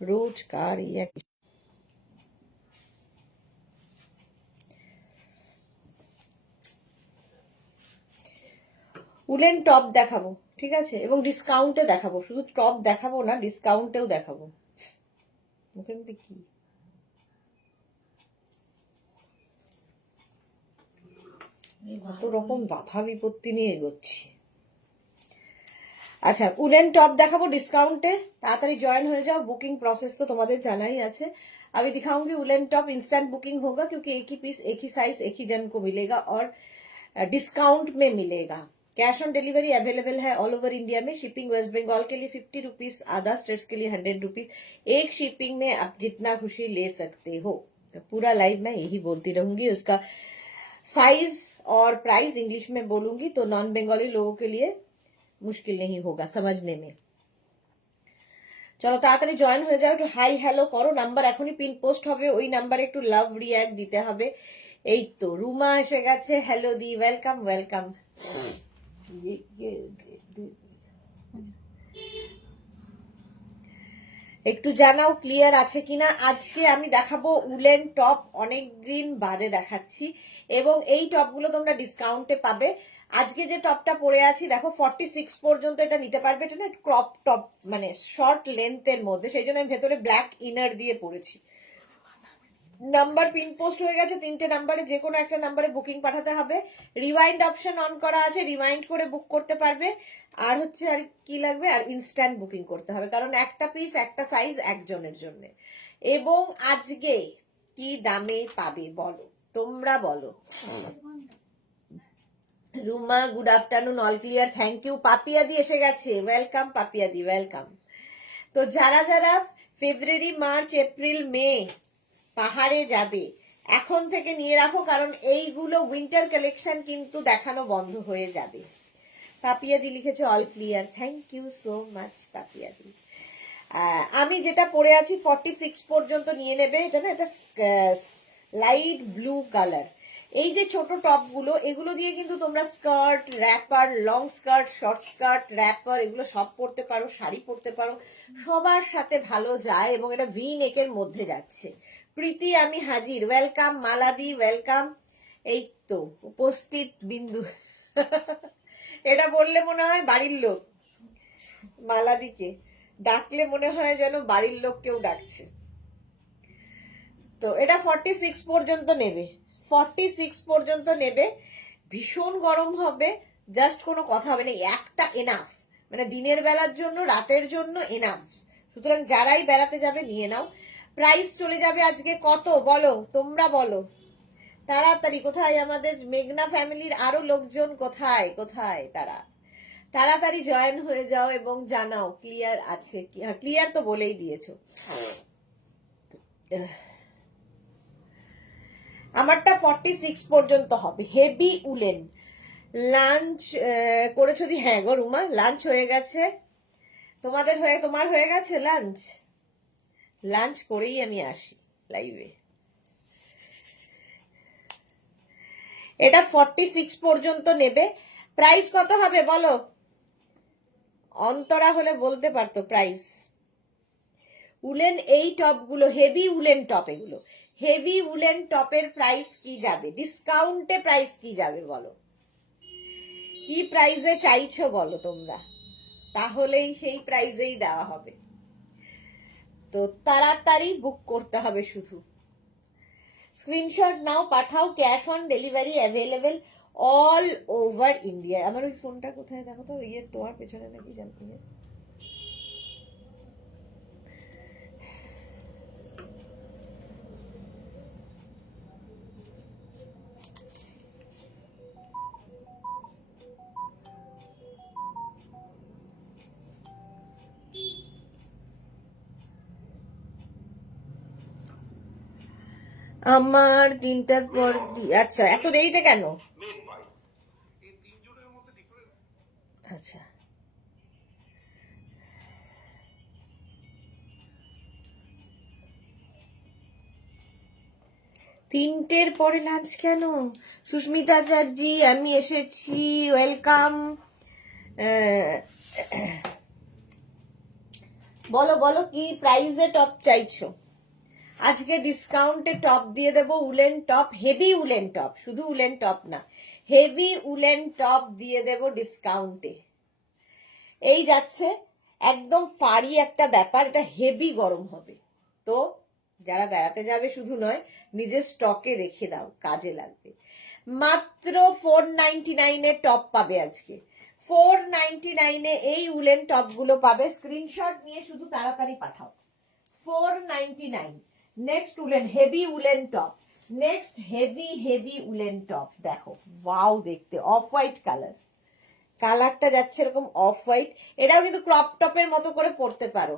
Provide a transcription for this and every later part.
রোজকার এই একই। উলেন টপ দেখাবো, ঠিক আছে, এবং ডিসকাউন্টে দেখাবো। শুধু টপ দেখাবো না, ডিসকাউন্টেও দেখাবো। মুখের মধ্যে কি কত রকম বাধা বিপত্তি নিয়ে এগোচ্ছি। अच्छा उलेन टॉप देखाबो डिस्काउंटे, ताड़ाताड़ी जॉइन हो जाओ। बुकिंग प्रोसेस तो तुम्हारे जाना ही है। अभी दिखाऊंगी उलेन टॉप, इंस्टेंट बुकिंग होगा क्योंकि एक ही पीस, एक ही साइज, एक ही जन को मिलेगा और डिस्काउंट में मिलेगा। कैश ऑन डिलीवरी अवेलेबल है ऑल ओवर इंडिया में। शिपिंग वेस्ट बंगाल के लिए 50 रुपीज, अदर स्टेट्स के लिए 100 रुपीज। एक शिपिंग में आप जितना खुशी ले सकते हो। तो पूरा लाइव मैं यही बोलती रहूंगी। उसका साइज और प्राइस इंग्लिश में बोलूंगी तो नॉन बंगाली लोगों के लिए मुश्किल नहीं होगा समझने में। चलो ताड़ाताड़ी जॉइन हो जाओ, একটু হাই হ্যালো করো। নাম্বার এখনই পিন পোস্ট হবে, ওই নাম্বারে একটু লাভ রিঅ্যাক্ট দিতে হবে। এই তো রুমা এসে গেছে, হ্যালো দি, ওয়েলকাম ওয়েলকাম। একটু জানাও ক্লিয়ার আছে কিনা। আজকে আমি দেখাবো উলেন টপ, অনেকদিন বাদে দেখাচ্ছি, এবং এই টপগুলো তোমরা ডিসকাউন্টে পাবে। আজকে যে টপটা পরে আছি দেখো 46 পর্যন্ত এটা নিতে পারবে। এটা না ক্রপ টপ, মানে শর্ট লেন্থের মধ্যে, সেই জন্য আমি ভেতরে ব্ল্যাক ইনার দিয়ে পরেছি। নাম্বার পিন পোস্ট হয়ে গেছে, 3টে নাম্বারে যে কোনো একটা নাম্বারে বুকিং পাঠাতে হবে। রিওয়াইন্ড অপশন অন করা আছে, রিওয়াইন্ড করে বুক করতে পারবে। আর হচ্ছে আর কি লাগবে, আর ইনস্ট্যান্ট বুকিং করতে হবে, কারণ একটা পিস একটা সাইজ একজনের জন্য। এবং আজকে কি দামে পাবে বলো, তোমরা বলো। Ruma good afternoon, all clear, thank you. পাপিয়াদি এসে গেছে, ওয়েলকাম পাপিয়াদি, ওয়েলকাম। তো যারা যারা ফেব্রুয়ারি, মার্চ, এপ্রিল, মে পাহাড়ে যাবে এখন থেকে নিয়ে রাখো, কারণ এইগুলো উইন্টার কালেকশন কিন্তু দেখানো বন্ধ হয়ে যাবে। পাপিয়াদি লিখেছে all clear, thank you so much পাপিয়াদি। আমি যেটা পরে আছি 46 পর্যন্ত নিয়ে নেবে। এটা না, এটা লাইট ব্লু কালার। এই যে ছোট টপ গুলো, এগুলো দিয়ে কিন্তু তোমরা skirt, wrapper, long skirt, short skirt, wrapper, এগুলো সব পরতে পারো, শাড়ি পরতে পারো, সবার সাথে ভালো যায়, এবং এটা ভি নেকের মধ্যে যাচ্ছে। প্রীতি আমি হাজির, ওয়েলকাম। মালাদি ওয়েলকাম। এই তো উপস্থিত বিন্দু। এটা বললে মনে হয় বাড়ির লোক, মালাদিকে ডাকলে মনে হয় যেন বাড়ির লোক কেউ ডাকছে। তো এটা 46 পর্যন্ত নেবে, 46 পর্যন্ত নেবে। ভীষণ গরম হবে, জাস্ট কোনো কথা হবে না, একটা এনাফ, মানে দিনের বেলার জন্য, রাতের জন্য এনাফ। সুতরাং যারাই বেড়াতে যাবে নিয়ে নাও। প্রাইস চলে যাবে আজকে কত বলো, তোমরা বলো তাড়াতাড়ি। কোথায় আমাদের মেঘনা ফ্যামিলির আরো লোকজন, কোথায় কোথায় তারা? তাড়াতাড়ি জয়েন হয়ে যাও এবং জানাও ক্লিয়ার আছে কি। ক্লিয়ার তো বলেই দিয়েছো। আমারটা 46 পর্যন্ত হবে, হেভি উলেন। লাঞ্চ করেছো দি? হ্যাঁ গো রুমা, লাঞ্চ হয়ে গেছে। তোমার হয়ে গেছে লাঞ্চ? লাঞ্চ করেই আমি আসি লাইভে। এটা 46 পর্যন্ত নেবে। প্রাইস কত হবে বলো? অন্তরা হলে বলতে পারতো প্রাইস। উলেন এই টপগুলো হেভি উলেন টপ, এগুলো হেভি উলেন টপের প্রাইস কি যাবে, ডিসকাউন্টে প্রাইস কি যাবে বলো, কি প্রাইসে চাইছো বলো তোমরা, তাহলেই সেই প্রাইসেই দেওয়া হবে। তো তাড়াতাড়ি বুক করতে হবে, শুধু স্ক্রিনশট নাও, পাঠাও। Cash on delivery available all over India. আমার ওই ফোনটা কোথায় দেখো তো, ইয়ে তোমার পেছনে নাকি জানতে। আমার 3টার পর। আচ্ছা এত দেরিতে কেন? আচ্ছা তিনটের পরে লাঞ্চ কেন? সুস্মিতা চ্যাটার্জি আমি এসেছি, ওয়েলকাম। বলো বলো কি প্রাইসে টপ চাইছো? আজকে ডিসকাউন্টে টপ দিয়ে দেবো, woollen top, heavy woollen top, শুধু উলেন টপ না, হেভি উলেন টপ দিয়ে দেবো ডিসকাউন্টে। এই যাচ্ছে একদম ফাড়ি একটা ব্যাপার, এটা হেভি গরম হবে। তো যারা বেড়াতে যাবে শুধু নয়, নিজের স্টকে রেখে দাও, কাজে লাগবে। মাত্র 499 টপ পাবে আজকে, 499 এই উলেন টপ গুলো পাবে। স্ক্রিনশট নিয়ে শুধু তাড়াতাড়ি পাঠাও। 499 next woollen, heavy woollen top, next heavy woollen top. দেখো ওয়াও, দেখতে অফ হোয়াইট কালার, কালারটা যাচ্ছে এরকম অফ হোয়াইট। এটাও কিন্তু ক্রপ টপের মতো করে পরতে পারো,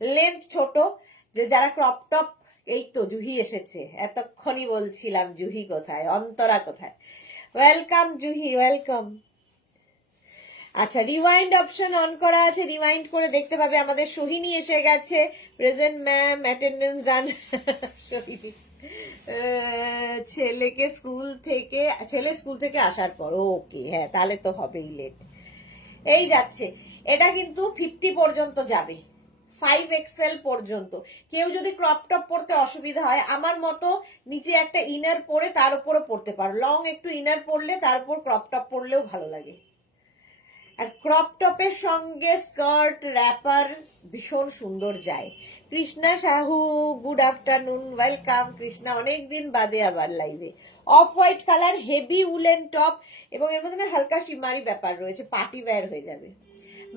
লেন্থ ছোট। যে যারা ক্রপ টপ, এই তো জুহি এসেছে, এতক্ষণই বলছিলাম জুহি কোথায়, অন্তরা কোথায়। Welcome Juhi, welcome. আচ্ছা, রিওয়াইন্ড অপশন অন করা আছে, রিওয়াইন্ড করে দেখতে পাবে। আমাদের সোহিনী এসে গেছে, প্রেজেন্ট ম্যাম, অ্যাটেন্ডেন্স ডান। সোহিনী ছেলে স্কুল থেকে আসার পর, ওকে হ্যাঁ, তাহলে তো হবেই লেট। এই যাচ্ছে, এটা কিন্তু 50 পর্যন্ত যাবে, 5XL পর্যন্ত। কেউ যদি ক্রপ টপ পরতে অসুবিধা হয়, আমার মতো নিচে একটা ইনার পরে তার উপরও পরতে পারো, লং একটু ইনার পরলে তার উপর ক্রপ টপ পরলেও ভালো লাগে। আর ক্রপ টপের সঙ্গে স্কার্ট, র্যাপার ভীষণ সুন্দর যায়। Krishna Sahu, good afternoon, welcome Krishna, অনেকদিন বাদে আবার লাইভে। Off white colour, heavy woollen top, এবং এর মধ্যে হালকা শিমারি ব্যাপার রয়েছে, পার্টি ওয়্যার হয়ে যাবে।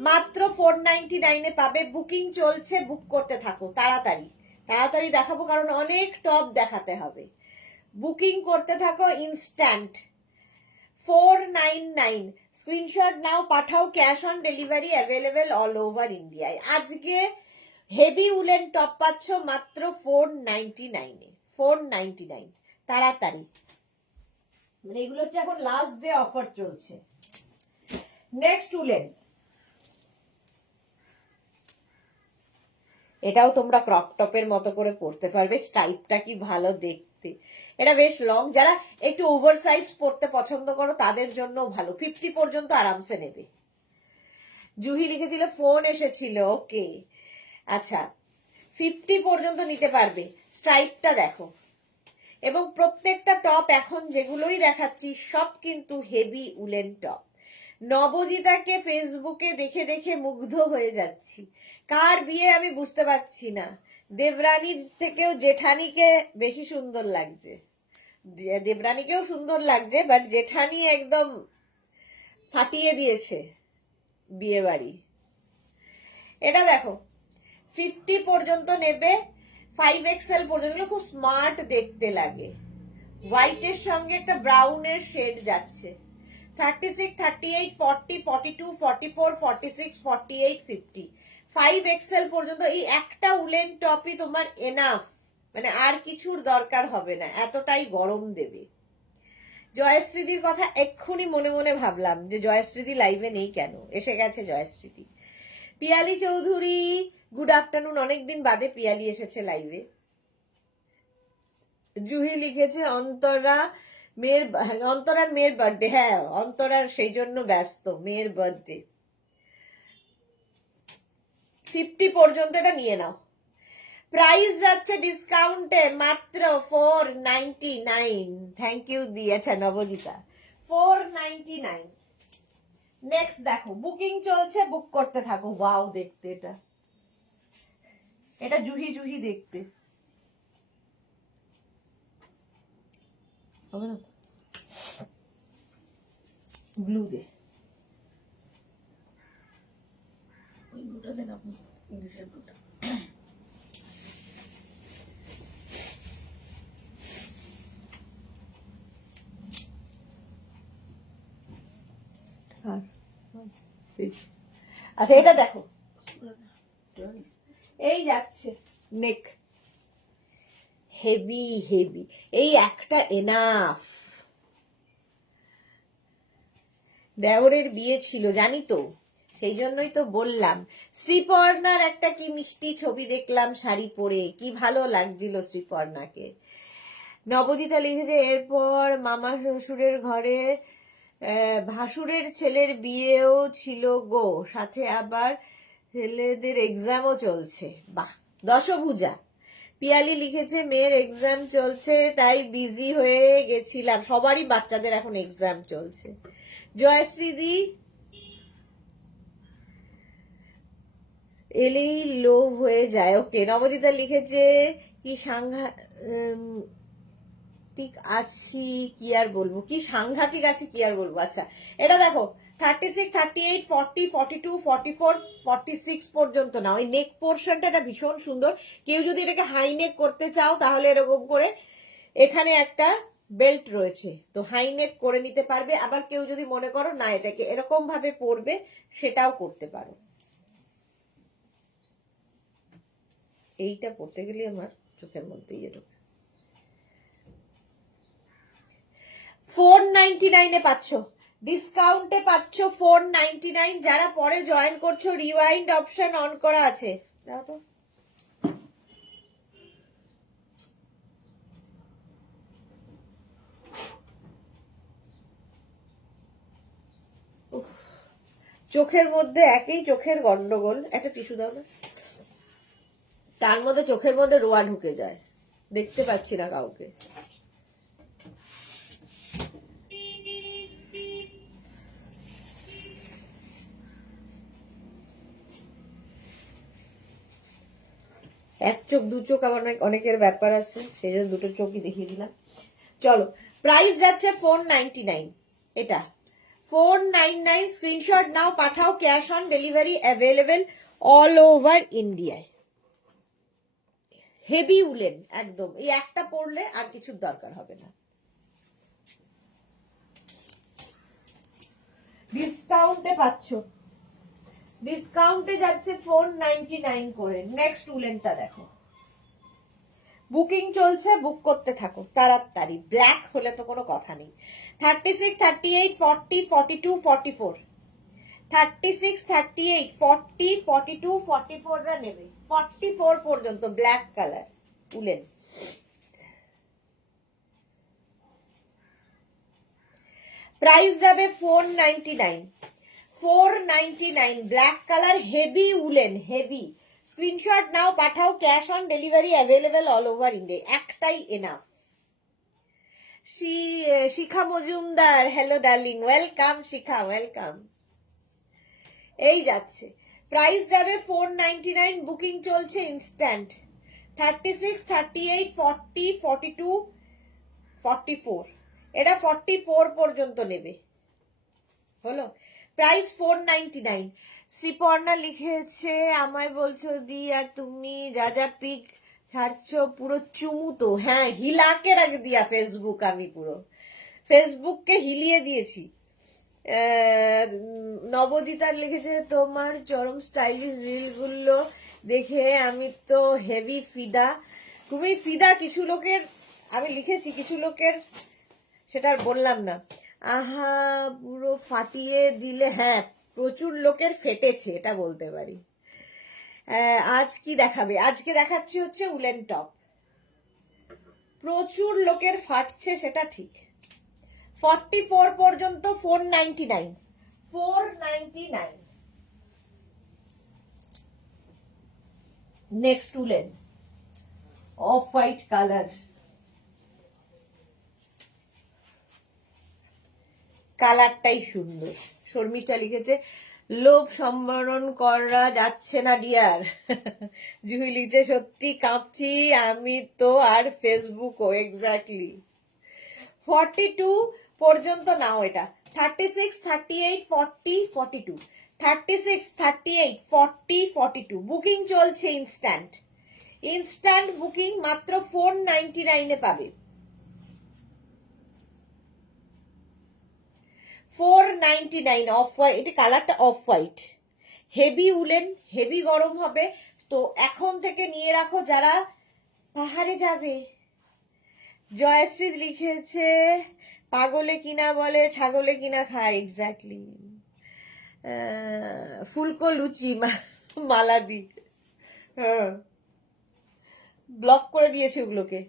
মাত্র 499 পাবে। বুকিং চলছে, বুক করতে থাকো তাড়াতাড়ি, তাড়াতাড়ি দেখাবো কারণ অনেক টপ দেখাতে হবে। বুকিং করতে থাকো ইনস্ট্যান্ট। 499 স্ক্রিনশট নাও, পাঠাও, cash on delivery available all over ইন্ডিয়ায়। আজকে হেভি উলেন টপ পাচ্ছ মাত্র 499 499, তাড়াতাড়ি, মানে এগুলো হচ্ছে এখন লাস্ট ডে অফার চলছে। নেক্সট উলেন, এটাও তোমরা ক্রপ টপের মতো করে পরতে পারবে, স্টাইপটা কি ভালো দেখতে। এটা বেশ লং, যারা একটু ওভার সাইজ পরতে পছন্দ করো তাদের জন্য ভালো, 50 পর্যন্ত আরামসে নেবে। জুহি লিখেছিল ফোন এসেছিল, ওকে আচ্ছা, 50 পর্যন্ত নিতে পারবে। স্ট্রাইপটা দেখো, এবং প্রত্যেকটা টপ এখন যেগুলোই দেখাচ্ছি সব কিন্তু হেভি উলেন টপ। নবজিতাকে ফেসবুকে দেখে দেখে মুগ্ধ হয়ে যাচ্ছি, কার বিয়ে আমি বুঝতে পারছি না। দেবরানীর থেকেও জেঠানিকে বেশি সুন্দর লাগছে, দেবরানীকেও সুন্দর লাগছে, বাট জেঠানি একদম ফাটিয়ে দিয়েছে বিয়ে বাড়ি। এটা দেখো 50 পর্যন্ত নেবে, 5XL পর্যন্ত, খুব স্মার্ট দেখতে লাগে। হোয়াইটের সঙ্গে একটা ব্রাউনের শেড যাচ্ছে। 36, 38, 40, 42, 44, 46, 48, 50, 5XL পর্যন্ত এই একটা উলেন টপই তোমার এনাফ, মানে আর কিছুর দরকার হবে না, এতটাই গরম দেবে। জয়শ্রীদির কথা এক্ষুনি মনে মনে ভাবলাম যে জয়শ্রীদি লাইভে নেই কেন, এসে গেছে জয়শ্রীদি। পিয়ালি চৌধুরী, গুড আফটারনুন, অনেকদিন বাদে পিয়ালি এসেছে লাইভে। জুহি লিখেছে অন্তরার মেয়ের বার্থডে, হ্যাঁ অন্তরার সেই জন্য ব্যস্ত, মেয়ের বার্থডে। 50 পর্যন্ত এটা নিয়ে নাও। প্রাইস যাচ্ছে ডিসকাউন্টে মাত্র 499। থ্যাংক ইউ দিয়েছে নবজিতা, 499। নেক্সট দেখো, বুকিং চলছে, বুক করতে থাকো। ওয়াও দেখতে, এটা জুহি জুহি দেখতে হবে না, ব্লু দে, ওই ব্লুটা দেন আপনি, ইংলিশের ব্লুটা। আচ্ছা এটা দেখো, এই যাচ্ছে নেক, হেভি হেভি, এই একটা এনাফ। দেওরের বিয়ে ছিল জানি তো, সেই জন্যই তো বললাম। শ্রীপর্ণার একটা কি মিষ্টি ছবি দেখলাম শাড়ি পরে, কি ভালো লাগছিল শ্রীপর্ণাকে। নবজিতা লিখেছে এরপর মামা শ্বশুরের ঘরে ভাসুরের ছেলের বিয়েও ছিল গো, সাথে আবার ছেলেদের এক্সামও চলছে, বাহ। দশভুজা পিয়ালি লিখেছে মেয়ের এক্সাম চলছে তাই বিজি হয়ে গেছিলাম। সবারই বাচ্চাদের এখন এক্সাম চলছে। জয়শ্রীদি এলেই লোভ হয়ে যায়। ওকে। নবদিতা লিখেছে কি সাংঘাতিক আছি কি আর বলবো, কি সাংঘাতিক আছি কি আর বলবো। আচ্ছা এটা দেখো 36, 38, 40, 42, 44, 46 পর্যন্ত না। ওই নেক পোর্শনটা এটা ভীষণ সুন্দর। কেউ যদি এটাকে হাই নেক করতে চাও তাহলে এরকম করে এখানে একটা বেল্ট রয়েছে, তো হাই নেক করে নিতে পারবে। আবার কেউ যদি মনে করো না এটাকে এরকম ভাবে পরবে, সেটাও করতে পারো। এইটা পড়তে গেলে আমার চোখের মধ্যেই এরকম। 499 পাচ্ছ, ডিসকাউন্টে পাচ্ছ 499। যারা পরে জয়েন করছো রিওয়াইন্ড অপশন অন করা আছে, দাও তো। চোখের মধ্যে একই চোখের গন্ডগোল। একটা টিস্যু দাও না। তার মধ্যে চোখের মধ্যে রোয়া ঢুকে যায়, দেখতে পাচ্ছি না কাউকে। এক চোখ দু চোখ আবার অনেকের ব্যাপার আছে, সেই জন্য দুটো চোখই দেখিয়ে দিলাম। চলো প্রাইস যাচ্ছে 499। এটা 499। স্ক্রিনশট নাও, পাঠাও। Cash on delivery available all over ইন্ডিয়ায়। হেভি উলেন একদম। এই একটা পরলে আর কিছুর দরকার হবে না। ডিসকাউন্টে পাচ্ছ, ডিসকাউন্টে যাচ্ছে 499 করে। নেক্সট উলেনটা দেখো, বুকিং চলছে, বুক করতে থাকো তাড়াতাড়ি। ব্ল্যাক হলে তো কোনো কথা নেই। 36, 38, 40, 42, 44, 36, 38, 40, 42, 44 রা নেবে। 44 পর্যন্ত ব্ল্যাক কালার উলেন। প্রাইস যাবে 499। 499 black colour heavy woollen, heavy. Screenshot নাও, পাঠাও। Cash on delivery available all over India. একটাই এনাফ। শিখা মজুমদার, হ্যালো ডার্লিং, ওয়েলকাম শিখা, ওয়েলকাম। এই যাচ্ছে, প্রাইস যাবে 499। বুকিং চলছে ইনস্ট্যান্ট। 36, 38, 40, 42, 44। এটা 44 পর্যন্ত নেবে। হলো, প্রাইস 499। শ্রীপর্ণা লিখেছে আমায় বলছো দি আর তুমি যা যা পিক ছাড়ছো পুরো চুমু তো। হ্যাঁ, হিলাকে রাখে দিয়া ফেসবুক, আমি পুরো ফেসবুককে হিলিয়ে দিয়েছি। নবজিতা লিখেছে তোমার চরম স্টাইলিশ রিলগুলো দেখে আমি তো হেভি ফিদা। তুমি ফিদা কিছু লোকের, আমি লিখেছি কিছু লোকের, সেটা আর বললাম না। আহা পুরো ফাটিয়ে দিলে। হ্যাঁ, প্রচুর লোকের ফেটেছে, এটা বলতে পারি। আজ কি দেখাবে? আজকে দেখাচ্ছি হচ্ছে উলেন টপ। প্রচুর লোকের ফাটছে, সেটা ঠিক। 44 পর্যন্ত 499। 499। Next woollen off white colour. কালারটাই সুন্দর। শর্মিষ্ঠা লিখেছে লোভ সম্বরণ করা যাচ্ছে না ডিয়ার। জুহি লিখেছে সত্যি কাঁপছি আমি তো। আর ফেসবুকও এক্স্যাক্টলি। 42 পর্যন্ত নাও এটা। 36, 38, 40, 42, 36, 38, 40, 42 বুকিং চলছে ইনস্ট্যান্ট। ইনস্ট্যান্ট বুকিং মাত্র 499 পাবে। 499 অফ হোয়াইট। এটা কালারটা off white, heavy woollen, heavy গরম হবে। তো এখন থেকে নিয়ে রাখো যারা পাহাড়ে যাবে। জয়শ্রী লিখেছে পাগলে কিনা বলে ছাগলে কিনা খায়। এক্স্যাক্টলি। ফুলকো লুচি মালাদি। হ্যাঁ, ব্লক করে দিয়েছে ওগুলোকে,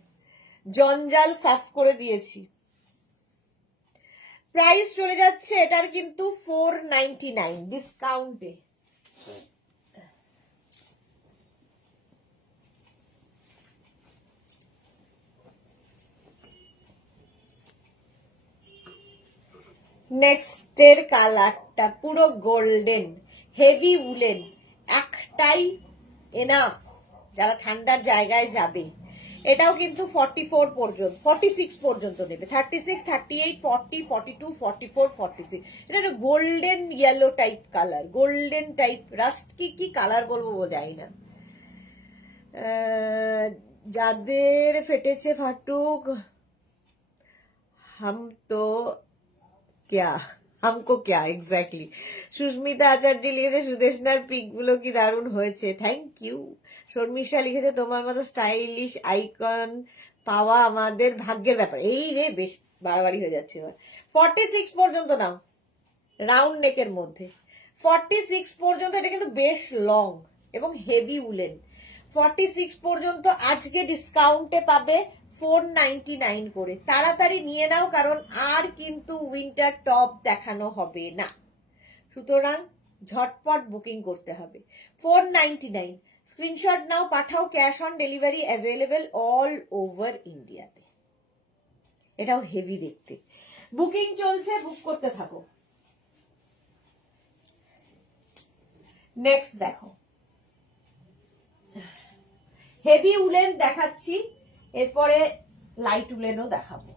জঞ্জাল সাফ করে দিয়েছি। প্রাইস চলে যাচ্ছে এটার কিন্তু 499 ডিসকাউন্টে। নেক্সটের কালারটা পুরো গোল্ডেন, হেভি উলেন, একটাই এনাফ যারা ঠান্ডার জায়গায় যাবে। এটাও কিন্তু 44 পর্যন্ত, 46 পর্যন্ত নেবে, 36, 38, 40, 42, 44, 46। এটা একটা golden yellow type colour, golden type rust, কি কালার বলবো যাই না। যাদের ফেটেছে ফাটুক, হাম তো ক্যা, হামকো ক্যা, এক্স্যাক্টলি। সুস্মিতা আচার্য লিখেছে সুদেশনার পিক গুলো কি দারুণ হয়েছে, থ্যাংক ইউ। শর্মিষ্ঠা লিখেছে তোমার মতো স্টাইলিশ আইকন পাওয়া আমাদের ভাগ্যের ব্যাপার। এই রে বেশ বাড়াবাড়ি হয়ে যাচ্ছে এবার। 46 পর্যন্ত নাও, রাউন্ড নেকের মধ্যে 46 পর্যন্ত। এটা কিন্তু বেশ লং এবং হেভি উলেন। 46 পর্যন্ত আজকে ডিসকাউন্টে পাবে 499 করে। তাড়াতাড়ি নিয়ে নাও, কারণ আর কিন্তু উইন্টার টপ দেখানো হবে না, সুতরাং ঝটপট বুকিং করতে হবে। 499, স্ক্রিনশট নাও, পাঠাও, cash on delivery available all over ইন্ডিয়াতে। এটাও হেভি দেখতে, বুকিং চলছে, বুক করতে থাকো। নেক্সট দেখো, হেভি উলেন দেখাচ্ছি, এরপরে লাইট উলেনও দেখাবো।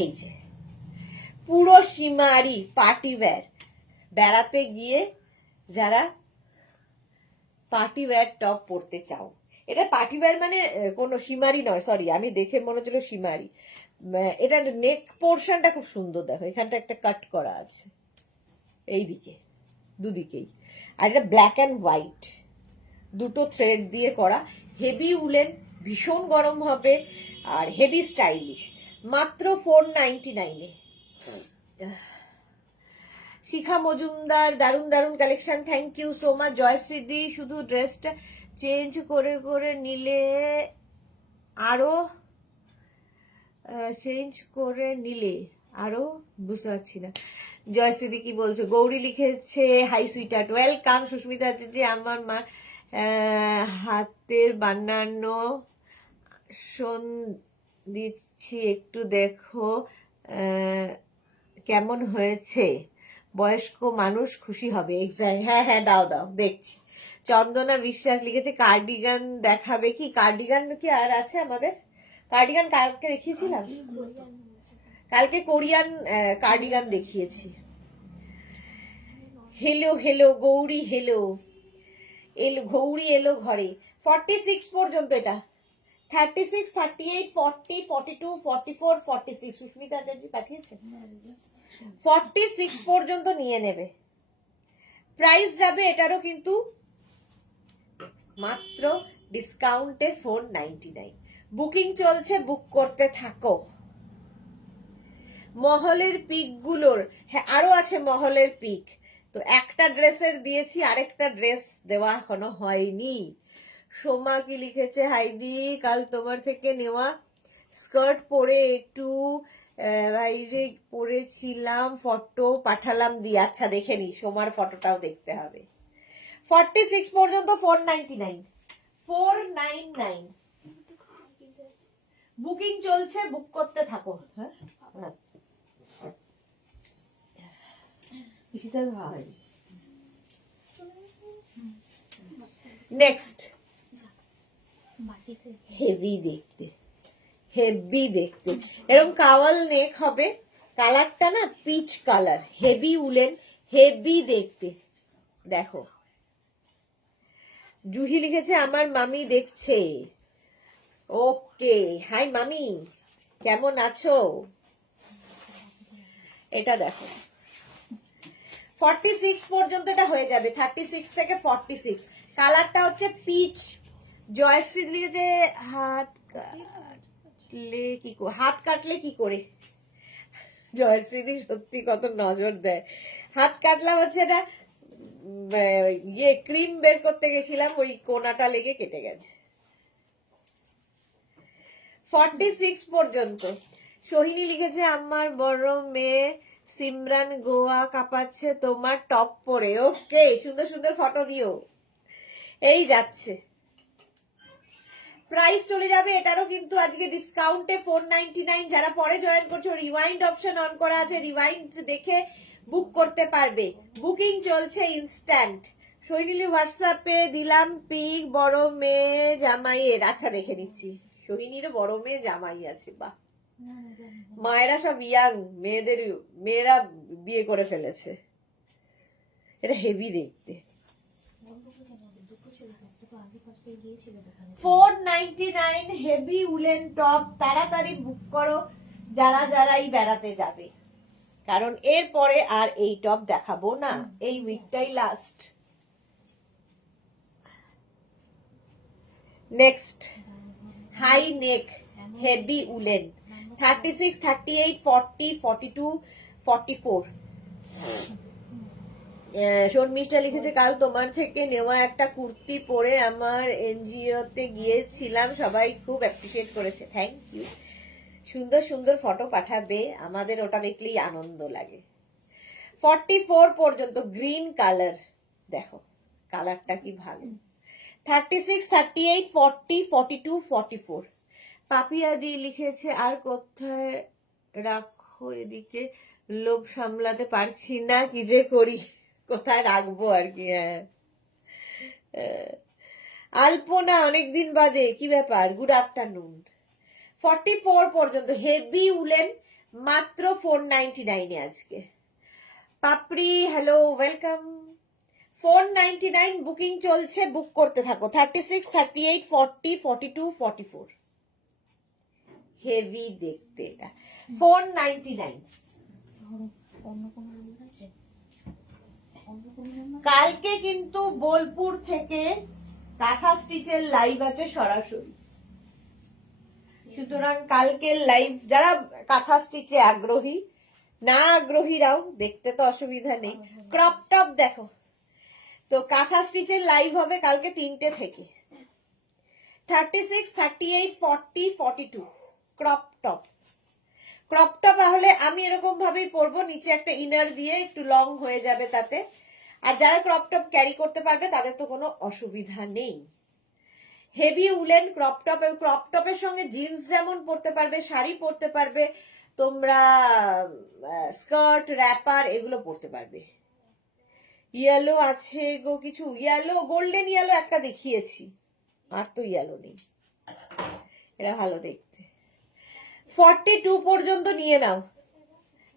এই যে পুরো সীমারি পার্টি ওয়্যার, বেড়াতে গিয়ে যারা পার্টি ওয়্যার টপ পরতে চাও, এটা পার্টি ওয়্যার মানে কোনো সীমারি নয়, সরি, আমি দেখে মনে হচ্ছিল সীমারি। এটা নেক পোর্শনটা খুব সুন্দর, দেখো এখানটা একটা কাট করা আছে এইদিকে দুদিকেই, আর এটা ব্ল্যাক অ্যান্ড হোয়াইট, দুটো থ্রেড দিয়ে করা, হেভি উলেন, ভীষণ গরম হবে আর হেভি স্টাইলিশ, মাত্র 499-এ। শিখা মজুমদার, দারুণ দারুণ collection, thank you so much. জয়শ্রীদি, শুধু ড্রেসটা চেঞ্জ করে করে নিলে আরো বুঝতে পারছি না জয়শ্রীদি কি বলছো। গৌরী লিখেছে হাই সুইটার্ট, ওয়েলকাম। সুস্মিতা আছে যে আমার মা হাতের বানানো শোন দিচ্ছি, একটু দেখো কেমন হয়েছে, বয়স্ক মানুষ খুশি হবে। এক্স্যাক্ট, হ্যাঁ হ্যাঁ দাও দাও, দেখছি। চন্দনা বিশ্বাস লিখেছে কার্ডিগান দেখাবে কি, কার্ডিগান কি আর আছে আমাদের? কার্ডিগান কালকে দেখিয়েছিলাম, কালকে কোরিয়ান কার্ডিগান দেখিয়েছি। হেলো হেলো গৌরী, হেলো এলো গৌরী, এলো ঘরে। 46 পর্যন্ত এটা, 36, 38, 40, 42, 44, 46 সুস্মিতা আচার্য পাঠিয়েছে। 46 পর্যন্ত নিয়ে নেবে, প্রাইস যাবে এটারও কিন্তু মাত্র ডিসকাউন্টে 499। বুকিং চলছে, বুক করতে থাকো। মহলের পিক গুলোর, হ্যাঁ আরো আছে মহলের পিক, তো একটা ড্রেসের দিয়েছি, আরেকটা ড্রেস দেওয়া এখনো হয়নি। সোমা কি লিখেছে, হাইদি কাল তোমার থেকে নেওয়া স্কার্ট পরে একটু বাইরে পরেছিলাম, ফটো পাঠালাম দিয়ে। আচ্ছা দেখে নি, সোমার ফটোটাও দেখতে হবে। 46 পর্যন্ত 499, 499 বুকিং চলছে, বুক করতে থাকো। হ্যাঁ নেক্সট, হেভি দেখতে, হেভি দেখতে, এরকম কাওয়াল নেক হবে, কালারটা না peach colour, heavy woollen, heavy দেখতে। দেখো জুহি লিখেছে আমার মামি দেখছে, ওকে হাই মামি, কেমন আছো? এটা দেখো 46 পর্যন্ত এটা হয়ে যাবে, 36 থেকে 46। কালারটা হচ্ছে পিচ। জয়শ্রী লিখেছে হাত কাটলে কি করে, জয়শ্রীদি সত্যি কত নজর দেয়। হাত কাটলাম হচ্ছে এটা ইয়ে ক্রিম বের করতে গেছিলাম, ওই কোনাটা লেগে কেটে গেছে। 46 পর্যন্ত। সোহিনী লিখেছে আমার বড় মেয়ে সিমরান গোয়া কাঁপাচ্ছে তোমার টপ পরে, ওকে সুন্দর সুন্দর ফটো দিও। এই যাচ্ছে প্রাইস চলে যাবে এটারও কিন্তু আজকে ডিসকাউন্টে 499। যারা পরে জয়েন করছো রিওয়াইন্ড অপশন অন করা আছে, রিওয়াইন্ড দেখে বুক করতে পারবে। বুকিং চলছে ইনস্ট্যান্ট। সৈনিলি হোয়াটসঅ্যাপে দিলাম পিক বড় মেয়ে জামাইয়ের। আচ্ছা দেখে নিচ্ছি, সোহিনীরও বড় মেয়ে জামাই আছে। বাহ, মায়েরা সব ইয়াং, মেয়েরা বিয়ে করে ফেলেছে। এটা হেভি দেখতে। 499 হেভি উলেন টপ। তাড়াতাড়ি বুক করো যারা যারাই বেড়াতে যাবে, কারণ এরপরে আর এই টপ দেখাবো না, এই উইকটাই last. Next high neck heavy woollen 36, 38, 40, 42, 44। Sharmistha লিখেছে, কাল তোমার থেকে নেওয়া একটা কুর্তি পরে আমার এনজিওতে গিয়েছিলাম, সবাই খুব অ্যাপ্রিসিয়েট করেছে। Thank you. সুন্দর সুন্দর ফটো পাঠাবে, আমাদের ওটা দেখলেই আনন্দ লাগে। 44 পর্যন্ত গ্রিন কালার, দেখো কালারটা কি ভালো। 36, 38, 40, 42, 44। পাপিয়াদি লিখেছে, আর কোথায় রাখো এদিকে, লোভ সামলাতে পারছি না, কি যে করি, কোথায় রাখবো আর কি। হ্যাঁ, আলপনা অনেকদিন বাদে, কি ব্যাপার, গুড আফটারনুন। 44 পর্যন্ত হেভি উলেন মাত্র 499 আজকে। পাপড়ি হ্যালো, ওয়েলকাম। 499 বুকিং চলছে, বুক করতে থাকো। 36, 38, 40, 42, 44। হেভি দেখতে এটা। 499। কালকে কিন্তু বোলপুর থেকে কাঁথা স্টিচের লাইভ আছে সরাসরি, সুতরাং কালকের লাইভ যারা কাঁথা স্টিচে আগ্রহী, না আগ্রহীরাও দেখতে তো অসুবিধা নেই। ক্রপ টপ দেখো, তো কাঁথা স্টিচের লাইভ হবে কালকে 3টে থেকে। 36, 38, 40, 42 ক্রপ টপ। ক্রপ টপ তাহলে আমি এরকম ভাবেই পরবো, নিচে একটা ইনার দিয়ে, একটু লং হয়ে যাবে তাতে। আর যারা ক্রপ টপ ক্যারি করতে পারবে তাদের তো কোনো অসুবিধা নেই। হেভি উলেন ক্রপ টপ, এবং ক্রপ টপের সঙ্গে জিন্স যেমন পরতে পারবে, শাড়ি পরতে পারবে তোমরা, স্কার্ট, র্যাপার এগুলো পরতে পারবে। ইয়েলো আছে গো কিছু, ইয়েলো গোল্ডেন ইয়েলো একটা দেখিয়েছি, আর তো ইয়েলো নেই। এটা ভালো দেখতে। 42 পর্যন্ত নিয়ে নাও।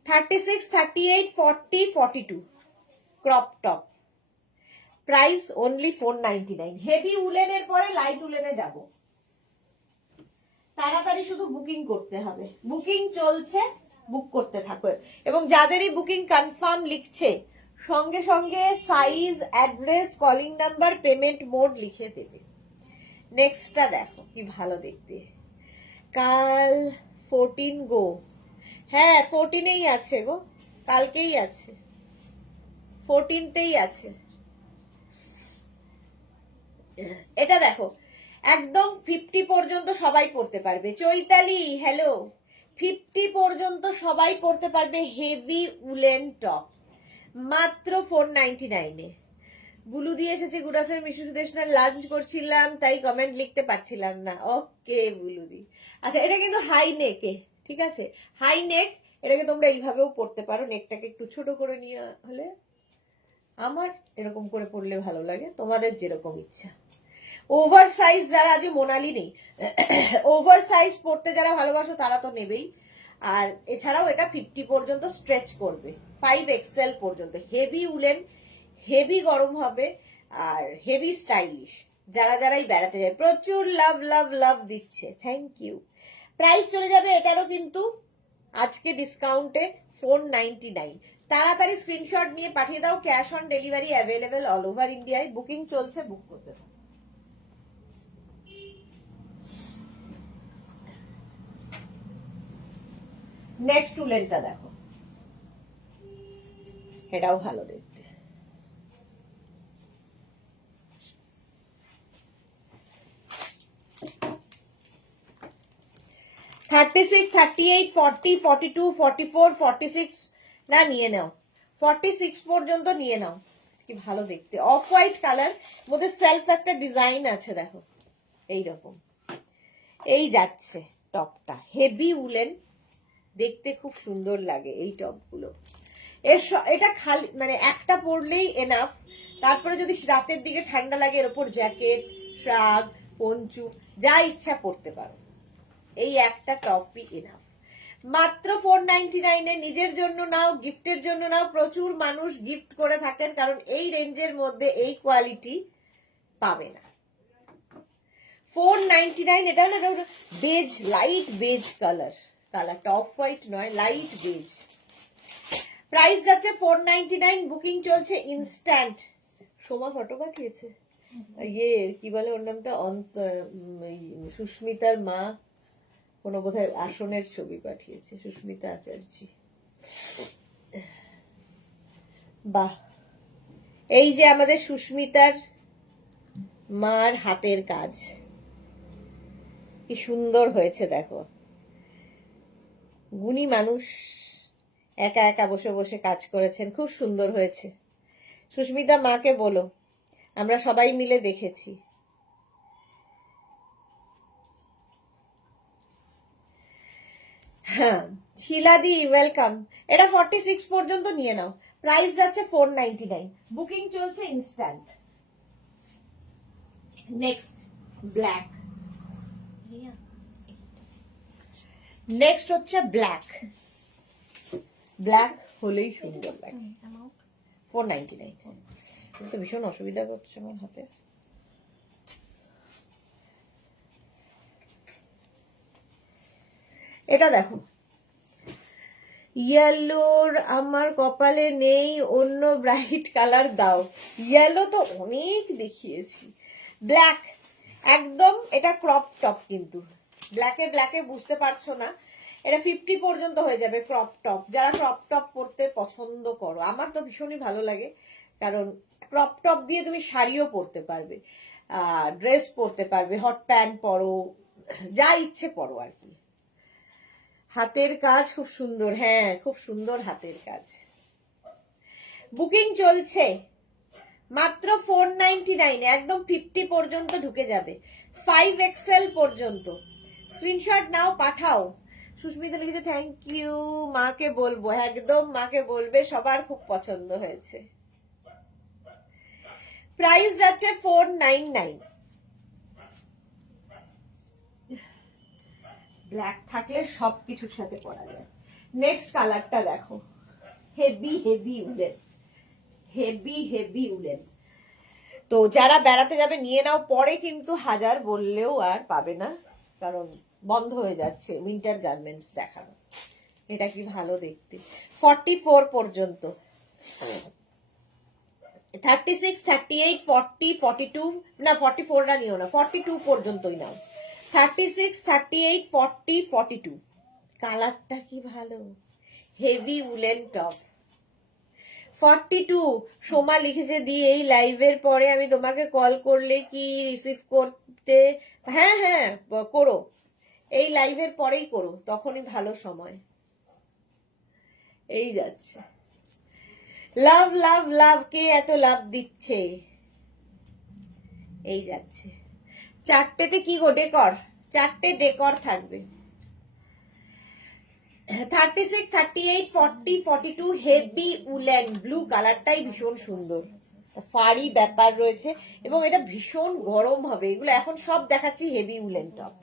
36, 38, 40, 42 crop top. Price only 499। Heavy উলেনের পরে লাইট উলেনে যাব। তাড়াতাড়ি শুধু বুকিং করতে হবে, বুকিং চলছে, বুক করতে থাকো। এবং যাদেরই বুকিং কনফার্ম লিখছে সঙ্গে সঙ্গে size, address, calling number, payment mode লিখে দেবে। নেক্সটটা দেখো কি ভালো দেখতে। কাল 14 গো, হ্যাঁ 14এই আছে গো, কালকেই আছে, 14তেই আছে। এটা দেখো একদম 50 পর্যন্ত সবাই পড়তে পারবে। চৈতালি হ্যালো, 50 পর্যন্ত সবাই পড়তে পারবে। হেভি উলেন টপ মাত্র 499-এ। বুলু দিয়ে এসেছে, good afternoon Mishu Sudeshna, lunch করছিলাম তাই কমেন্ট লিখতে পারছিলাম না। ওকে বুলুদি। আচ্ছা এটা কিন্তু হাই নেকে, ঠিক আছে, হাই নেক। এটাকে তোমরা এইভাবেও পড়তে পারো, নেকটাকে একটু ছোট করে নিয়ে হলে। আমার এরকম করে পড়লে ভালো লাগে, তোমাদের যেরকম ইচ্ছা। ওভার সাইজ যারা, আজ মোনালি নেই, ওভার সাইজ পড়তে যারা ভালোবাসো তারা তো নেবেই। আর এছাড়াও এটা 50 পর্যন্ত স্ট্রেচ করবে, 5XL পর্যন্ত। হেভি উলেন, হেভি গরম হবে, আর হেভি স্টাইলিশ। যারা যারাই বেড়াতে যায়, প্রচুর লাভ লাভ লাভ দিচ্ছে, থ্যাংক ইউ। প্রাইস চলে যাবে এটারও কিন্তু আজকে ডিসকাউন্টে 499। তাড়াতাড়ি স্ক্রিনশট নিয়ে পাঠিয়ে দাও, cash on delivery available all over ইন্ডিয়ায়। বুকিং চলছে, বুক করতে দাও। নেক্সট উলেনটা দেখো, এটাও ভালো দেখতে। থার্টি সিক্স, 38, 40, 42, 44, 46 না নিয়ে নাও, 46 পর্যন্ত নিয়ে নাও। কি ভালো দেখতে, অফ হোয়াইট কালার, মধ্যে সেলফ একটা ডিজাইন আছে দেখো এইরকম। এই যাচ্ছে টপটা, হেভি উলেন, দেখতে খুব সুন্দর লাগে এই টপগুলো। এটা খালি মানে একটা পরলেই এনাফ। তারপরে যদি রাতের দিকে ঠান্ডা লাগে এর উপর জ্যাকেট, শ্রাগ, পঞ্চু যা ইচ্ছা পরতে পারো। এই একটা টপই এনাফ। মাত্র 499 নিজের জন্য নাও, গিফটের জন্য নাও। প্রচুর মানুষ গিফট করে থাকেন, কারণ এই রেঞ্জের মধ্যে এই কোয়ালিটি পাবে না। 499, এটা না বেজ, লাইট বেজ কালারটা অফ হোয়াইট নয়, লাইট বেজ। প্রাইস যাচ্ছে 499, বুকিং চলছে ইনস্ট্যান্ট। সোমা ফটো পাঠিয়েছে, ইয়ে কি বলে ওর নামটা, সুস্মিতার মা কোনো বোধহয় আসনের ছবি পাঠিয়েছে, সুস্মিতা আচার্য। বাহ, এই যে আমাদের সুস্মিতার মার হাতের কাজ, কি সুন্দর হয়েছে দেখো। গুণী মানুষ একা একা বসে বসে কাজ করেছেন, খুব সুন্দর হয়েছে। সুস্মিতা মাকে বলো, আমরা সবাই মিলে দেখেছি। হ্যাঁ শিলাদি ওয়েলকাম। এটা 46 পর্যন্ত নিয়ে নাও। প্রাইস যাচ্ছে 499, বুকিং চলছে ইনস্ট্যান্ট। নেক্সট ব্ল্যাক, নেক্সট হচ্ছে ব্ল্যাক। ব্ল্যাক হলেই সুন্দর লাগে। 499, কিন্তু ভীষণ অসুবিধা করছে আমার হাতে। এটা দেখো, ইয়েলোর আমার কপালে নেই, অন্য ব্রাইট কালার দাও। ইয়েলো তো অনেক দেখিয়েছি। ব্ল্যাক একদম, এটা ক্রপ টপ, কিন্তু ব্ল্যাকে বুঝতে পারছো না, এটা 50 পর্যন্ত হয়ে যাবে ক্রপ টপ। যারা ক্রপ টপ পরতে পছন্দ করো, আমার তো ভীষণই ভালো লাগে, কারণ ক্রপ টপ দিয়ে তুমি শাড়িও পরতে পারবে, ড্রেস পরতে পারবে, হট প্যান্ট পরো, যা ইচ্ছে পরো আর কি। হাতের কাজ খুব সুন্দর, হ্যাঁ খুব সুন্দর হাতের কাজ। বুকিং চলছে মাত্র 499, একদম 50 পর্যন্ত ঢুকে যাবে, 5XL পর্যন্ত। স্ক্রিনশট নাও, পাঠাও। সুস্মিতা লিখেছে থ্যাংক ইউ, মাকে বলবো, একদম মাকে বলবে, সবার খুব পছন্দ হয়েছে। প্রাইস যাচ্ছে 499। ব্ল্যাক থাকলে সবকিছুর সাথে পরা যায়। নেক্সট কালারটা দেখো, হেভি উলেন, হেভি উলেন। তো যারা বেড়াতে যাবে নিয়ে নাও, পরে কিন্তু 1000 বললেও আর পাবে না, কারণ বন্ধ হয়ে যাচ্ছে উইন্টার গার্মেন্টস দেখানো। এটা কি ভালো দেখতে। 44 পর্যন্ত, 36, 38, 40, 42, না 44 না নিও না, 42 পর্যন্তই নাও। 36, 38, 40, 42। কালারটা কি ভালো, হেভি উলেন টপ। 42, সোমা লিখেছে দি এই লাইভের পরে আমি তোমাকে কল করলে কি রিসিভ করতে? হ্যাঁ হ্যাঁ করো, এই লাইভের পরেই করো, তখনই ভালো সময়। এই যাচ্ছে, লাভ লাভ লাভ, কে এত লাভ দিচ্ছে? এই যাচ্ছে, চারটেতে কি গো ডেকর, চারটে ডেকর থাকবে। 36, 38, 40, 42 হেভি উলেন, ব্লু কালারটাই ভীষণ সুন্দর, ফাড়ি ব্যাপার রয়েছে, এবং এটা ভীষণ গরম হবে। এগুলো এখন সব দেখাচ্ছি হেভি উলেন টপ।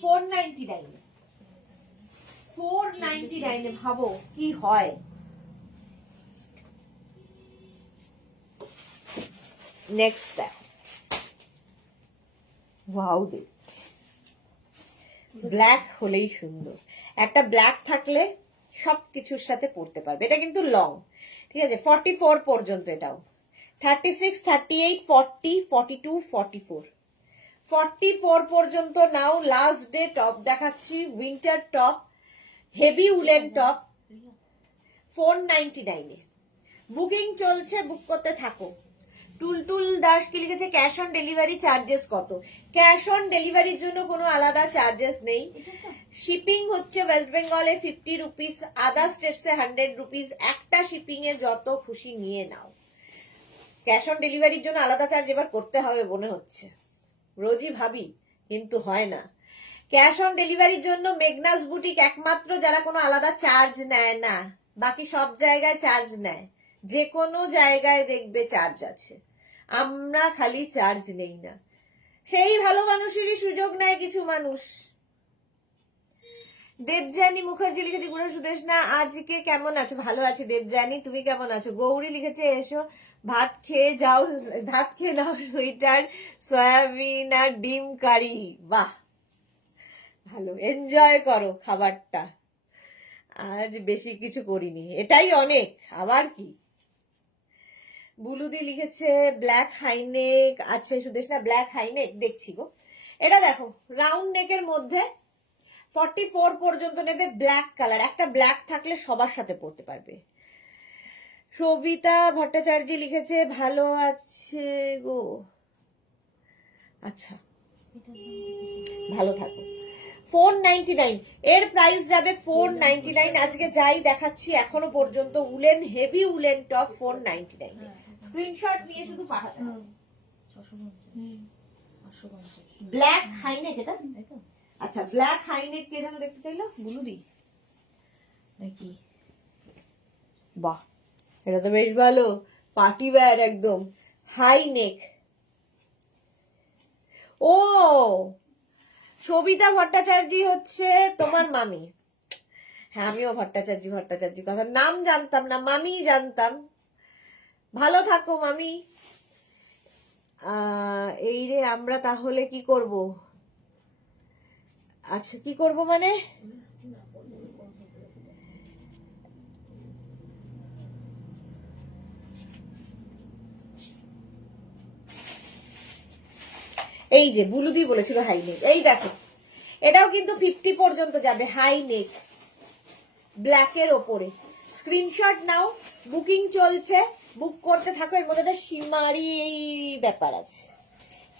499, 499 ভাবো কি হয়। নেক্সট দেখো, ওয়াও দেখতে, ব্ল্যাক হলেই সুন্দর। একটা ব্ল্যাক থাকলে সবকিছুর সাথে পরতে পারবে। এটা কিন্তু লং, ঠিক আছে, 44 পর্যন্ত। এটাও 36, 38, 40, 42, 44, 44 পর্যন্ত নাও। লাস্ট ডে টপ দেখাচ্ছি, winter top, heavy woollen top, 499। Booking চলছে, বুক করতে থাকো। টুলটুল দাস কি লিখেছে, ক্যাশ অন ডেলিভারি চার্জেস কত? ক্যাশ অন ডেলিভারির জন্য কোনো আলাদা চার্জেস নেই। শিপিং হচ্ছে ওয়েস্ট বেঙ্গলে 50 রুপিস, আদার স্টেটসে 100 রুপিস। একটা শিপিং এ যত খুশি নিয়ে নাও। ক্যাশ অন ডেলিভারির জন্য আলাদা চার্জ এবার করতে হবে মনে হচ্ছে, রোজই ভাবি কিন্তু হয় না। ক্যাশ অন ডেলিভারির জন্য মেঘনাস বুটিক একমাত্র যারা কোনো আলাদা চার্জ নেয় না, বাকি সব জায়গায় চার্জ নেয়, যে কোনো জায়গায় দেখবে চার্জ আছে, আমরা খালি চার্জ নেই না। সেই ভালো মানুষেরই সুযোগ নেয় কিছু মানুষ। দেবযানী মুখার্জি লিখেছে গুরু সুদেশ না আজকে কেমন আছো? ভালো আছি দেবযানী, তুমি কেমন আছো? গৌরী লিখেছে এসো ভাত খেয়ে যাও, ভাত খেয়ে নাও সুইটার সয়াবিন আর ডিম কারি। বাহ, ভালো, এনজয় করো খাবারটা। আজ বেশি কিছু করিনি, এটাই অনেক, আবার কি। বুলুদি লিখেছে ব্ল্যাক হাইনেক আছে সুদেশ না, ব্ল্যাক হাইনেক দেখছি গো। এটা দেখো রাউন্ড নেকের মধ্যে 44 পর্যন্ত নেবে, ব্ল্যাক কালার, একটা ব্ল্যাক থাকলে সবার সাথে পরতে পারবে। সবিতা ভট্টাচার্য লিখেছে ভালো আছে গো, আচ্ছা ভালো থাকো। 499 এর প্রাইস যাবে 499। আজকে যাই দেখাচ্ছি এখনো পর্যন্ত woollen, heavy woollen top 499। Screenshot নিয়ে শুধু পাঠাতে হবে। ব্ল্যাক হাইনেক এটা, আচ্ছা ব্ল্যাক হাইনেক কে যেন দেখতে চাইলো, বুলুদি নাকি? বাহ, এটা তো বেশ ভালো, পার্টি ওয়্যার একদম, হাই নেক। ও সবিতা ভট্টাচার্য হচ্ছে তোমার মামি? হ্যাঁ আমিও ভট্টাচার্য কথা নাম জানতাম না, মামি জানতাম। ভালো থাকো মামি। এই রে আমরা তাহলে কি করব? আচ্ছা কি করব মানে, এই যে বুলুদি বলেছিল হাই নেক, এই দেখো এটাও কিন্তু 50 পর্যন্ত যাবে, হাই নেক ব্ল্যাকের ওপরে। স্ক্রিনশট নাও, বুকিং চলছে, বুক করতে থাকো। এর মধ্যে একটা সিমারি ব্যাপার আছে,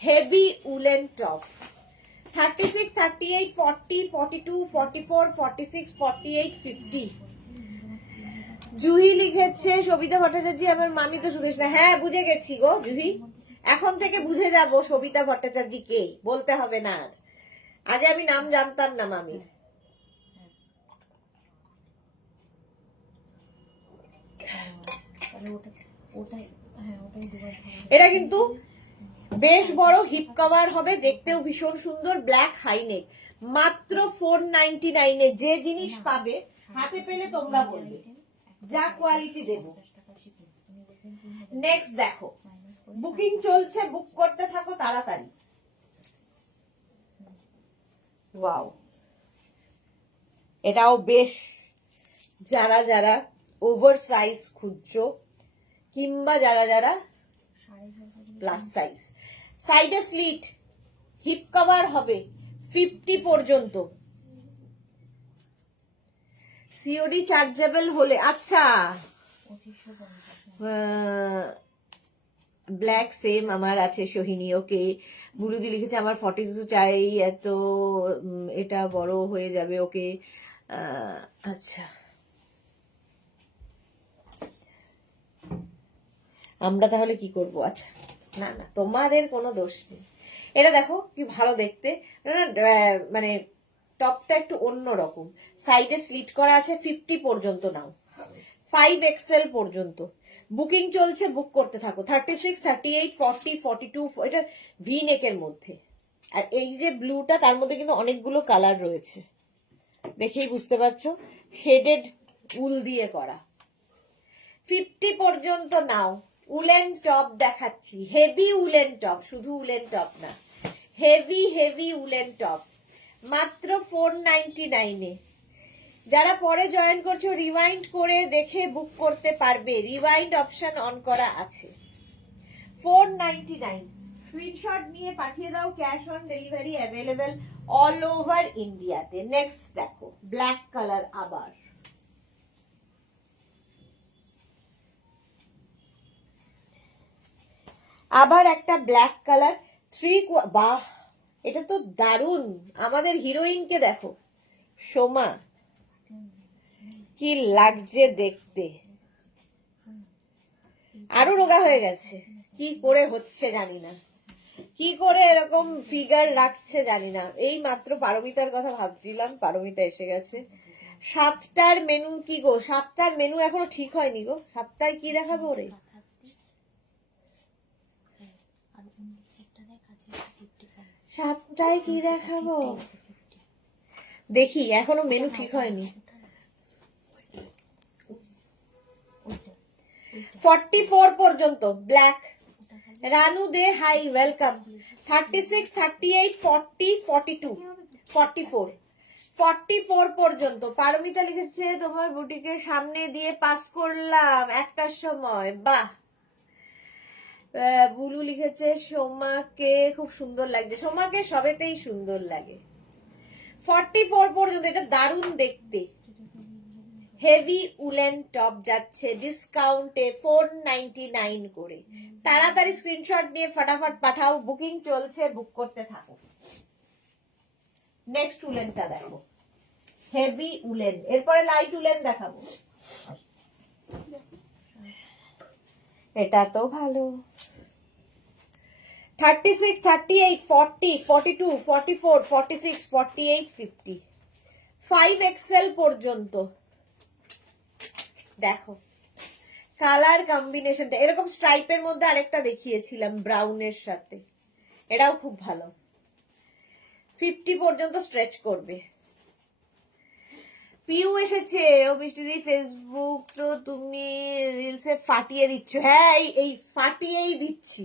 হেভি উলেন টপ 36, 38, 40, 42, 44, 46, 48, 50। জুহি লিখেছে সবিতা ভট্টাচার্য আমার মামি তো সুদেশ না। হ্যাঁ বুঝে গেছি গো জুহি, এখন থেকে বুঝে যাব সবিতা ভট্টাচার্য কে, বলতে হবে না আর। আগে আমি নাম জানতাম না মামির। এটা কিন্তু বেশ বড় হিপ কভার হবে, দেখতেও ভীষণ সুন্দর, ব্ল্যাক হাইনেক, মাত্র 499 এ যে জিনিস পাবে হাতে পেলে তোমরা বলবে যা কোয়ালিটি দেব। নেক্সট দেখো, বুকিং চলছে, বুক করতে থাকো তাড়াতাড়ি। ওয়াও, এটাও বেশ, যারা যারা ওভার সাইজ খুঁজছো কিংবা যারা যারা প্লাস সাইজ, সাইডে স্লিট, হিপ কভার হবে 50 পর্যন্ত, সিওডি চার্জেবল হলে। আচ্ছা ব্ল্যাক সেম আমার আছে সোহিনী, ওকে। বুলুদি লিখেছে আমার 42 চাই, এত এটা বড় হয়ে যাবে, ওকে। আচ্ছা আমরা তাহলে কি করব? আচ্ছা না না তোমাদের কোনো দোষ নেই। এটা দেখো কি ভালো দেখতে, মানে টপটা একটু অন্য রকম, সাইডে স্লিট করা আছে, 50 পর্যন্ত নাও, 5XL পর্যন্ত বুকিং চলছে, বুক করতে থাকো। 36, 38, 40, 42, এটা ভি নেকের মধ্যে। আর এই যে ব্লুটা, তার মধ্যে কিন্তু অনেকগুলো কালার রয়েছে, দেখেই বুঝতে পারছো, শেডেড উল দিয়ে করা। 50 পর্যন্ত নাও। উলেন টপ দেখাচ্ছি, হেভি উলেন টপ, শুধু উলেন টপ না, হেভি হেভি উলেন টপ, মাত্র 499 এ। যারা পরে জয়েন করছো রিওয়াইন্ড করে দেখে বুক করতে পারবে, রিওয়াইন্ড অপশন অন করা আছে। 499 স্ক্রিনশট নিয়ে পাঠিয়ে দাও, cash on delivery available all over ইন্ডিয়াতে। নেক্সট দেখো ব্ল্যাক কালার, আবার একটা ব্ল্যাক কালার 3। বাহ এটা তো দারুণ, আমাদের হিরোইনকে দেখো, সোমা, কি লাগছে দেখতে, আরো রোগা হয়ে গেছে, কি করে হচ্ছে জানি না। কি করে এরকম ফিগার রাখছে জানি না। এই মাত্র পারমিতার কথা ভাবছিলাম, পারমিতা এসে গেছে। 7টার মেনু কি গো? 7টার মেনু এখনো ঠিক হয়নি গো। 7টায় কি দেখাবো রে? 7টায় কি দেখাবো দেখি, এখনো মেনু ঠিক হয়নি। 44 পর্যন্ত ব্ল্যাক। রানু দে হাই, ওয়েলকাম। 36, 38, 40, 42, 44, 44 পর্যন্ত। পারমিতা লিখেছে তোমার বুটিকের সামনে দিয়ে পাস করলাম 1টার সময়, বাহ। বুলু লিখেছে সোমাকে খুব সুন্দর লাগছে। সোমাকে সবেতেই সুন্দর লাগে। 44 পর্যন্ত, এটা দারুণ দেখতে। হেভি উলেন টপ যাচ্ছে ডিসকাউন্টে 499 করে। তাড়াতাড়ি স্ক্রিনশট নিয়ে ফটাফট পাঠাও, বুকিং চলছে, বুক করতে থাকো। নেক্সট উলেনটা দেখো, হেভি উলেন। এরপরে লাইট উলেন দেখাবো। এটা তো ভালো। 36, 38, 40, 42, 44, 46, 48, 50, 5XL পর্যন্ত দেখো। কালার কম্বিনেশনটা এরকম স্ট্রাইপের মধ্যে আরেকটা দেখিয়েছিলাম ব্রাউনের সাথে, এটাও খুব ভালো। 50 পর্যন্ত স্ট্রেচ করবে। পিউ এসেছে। ও মিষ্টিদি, ফেসবুক তো তুমি রিলসে ফাটিয়ে দিচ্ছ। হ্যাঁ, এই ফাটিয়েই দিচ্ছি,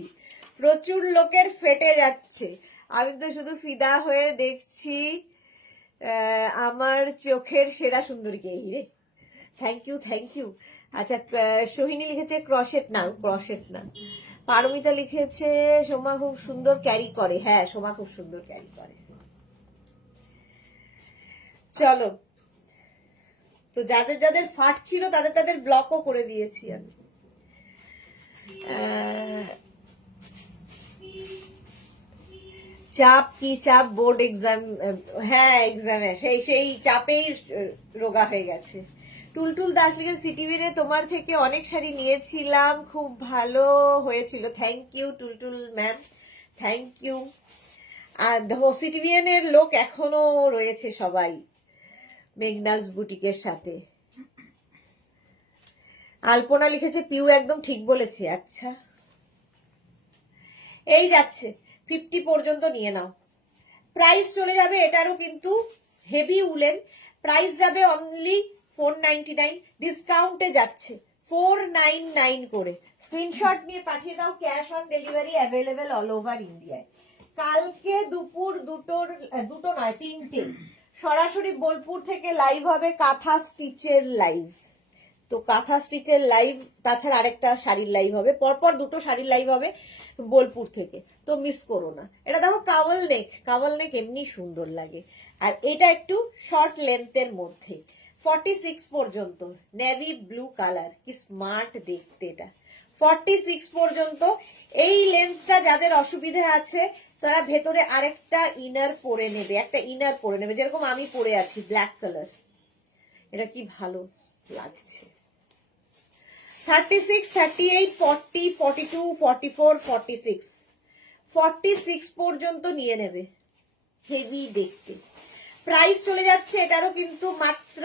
প্রচুর লোকের ফেটে যাচ্ছে। আমি তো শুধু ফিদা হয়ে দেখছি আমার চোখের সেরা সুন্দরীকে। এই রে, থ্যাংক ইউ, থ্যাংক ইউ। আচ্ছা, সোহিনী লিখেছে ক্রশেট না, ক্রশেট না। পারমিতা লিখেছে সোমা খুব সুন্দর ক্যারি করে। হ্যাঁ, সোমা খুব সুন্দর ক্যারি করে। চলো, তো যাদের যাদের ফাট ছিল তাদের তাদের ব্লকও করে দিয়েছি আমি। চাপ কি চাপ? Board exam. হ্যাঁ, এক্সামে সেই চাপেই রোগা হয়ে গেছে। টুলটুল দাস লিখে সিটিভিনে তোমার থেকে অনেক শাড়ি নিয়েছিলাম, খুব ভালো হয়েছিল। Thank you Tultul ma'am, thank you. আর সিটিভিএনের লোক এখনো রয়েছে সবাই মেঘনাজ বুটিকের সাথে। আলপনা লিখেছে পিউ একদম ঠিক বলেছে। আচ্ছা, এই যাচ্ছে 50 পর্যন্ত নিয়ে নাও। প্রাইস চলে যাবে এটারও কিন্তু, হেভি উলেন। প্রাইস যাবে অনলি 499, ডিসকাউন্টে যাচ্ছে 499 করে। স্ক্রিনশট নিয়ে পাঠিয়ে দাও, cash on delivery available all over ইন্ডিয়ায়। কালকে দুপুর দুটো নয় 3টে সরাসরি বোলপুর থেকে লাইভ হবে, কাঁথা স্টিচের লাইভ। তো কাঁথা স্টিচের লাইভ, তাছাড়া আরেকটা শাড়ির লাইভ হবে, পরপর দুটো শাড়ির লাইভ হবে বোলপুর থেকে, তো মিস করো না। এটা দেখো কাওয়াল নেক, কাওয়াল নেক এমনি সুন্দর লাগে। আর এটা একটু শর্ট লেন্থের মধ্যে 46 পর্যন্ত, নেভি ব্লু কালার, কি স্মার্ট দেখতে এটা। 46 পর্যন্ত। এই লেন্থটা যাদের অসুবিধা আছে তারা ভেতরে আরেকটা ইনার পরে নেবে, একটা ইনার পরে নেবে, যেরকম আমি পরে আছি ব্ল্যাক কালার। এটা কি ভালো লাগছে। 36, 38, 40, 42, 44, 46, 46 পর্যন্ত নিয়ে নেবে, হেভি দেখতে। প্রাইস চলে যাচ্ছে এটারও কিন্তু মাত্র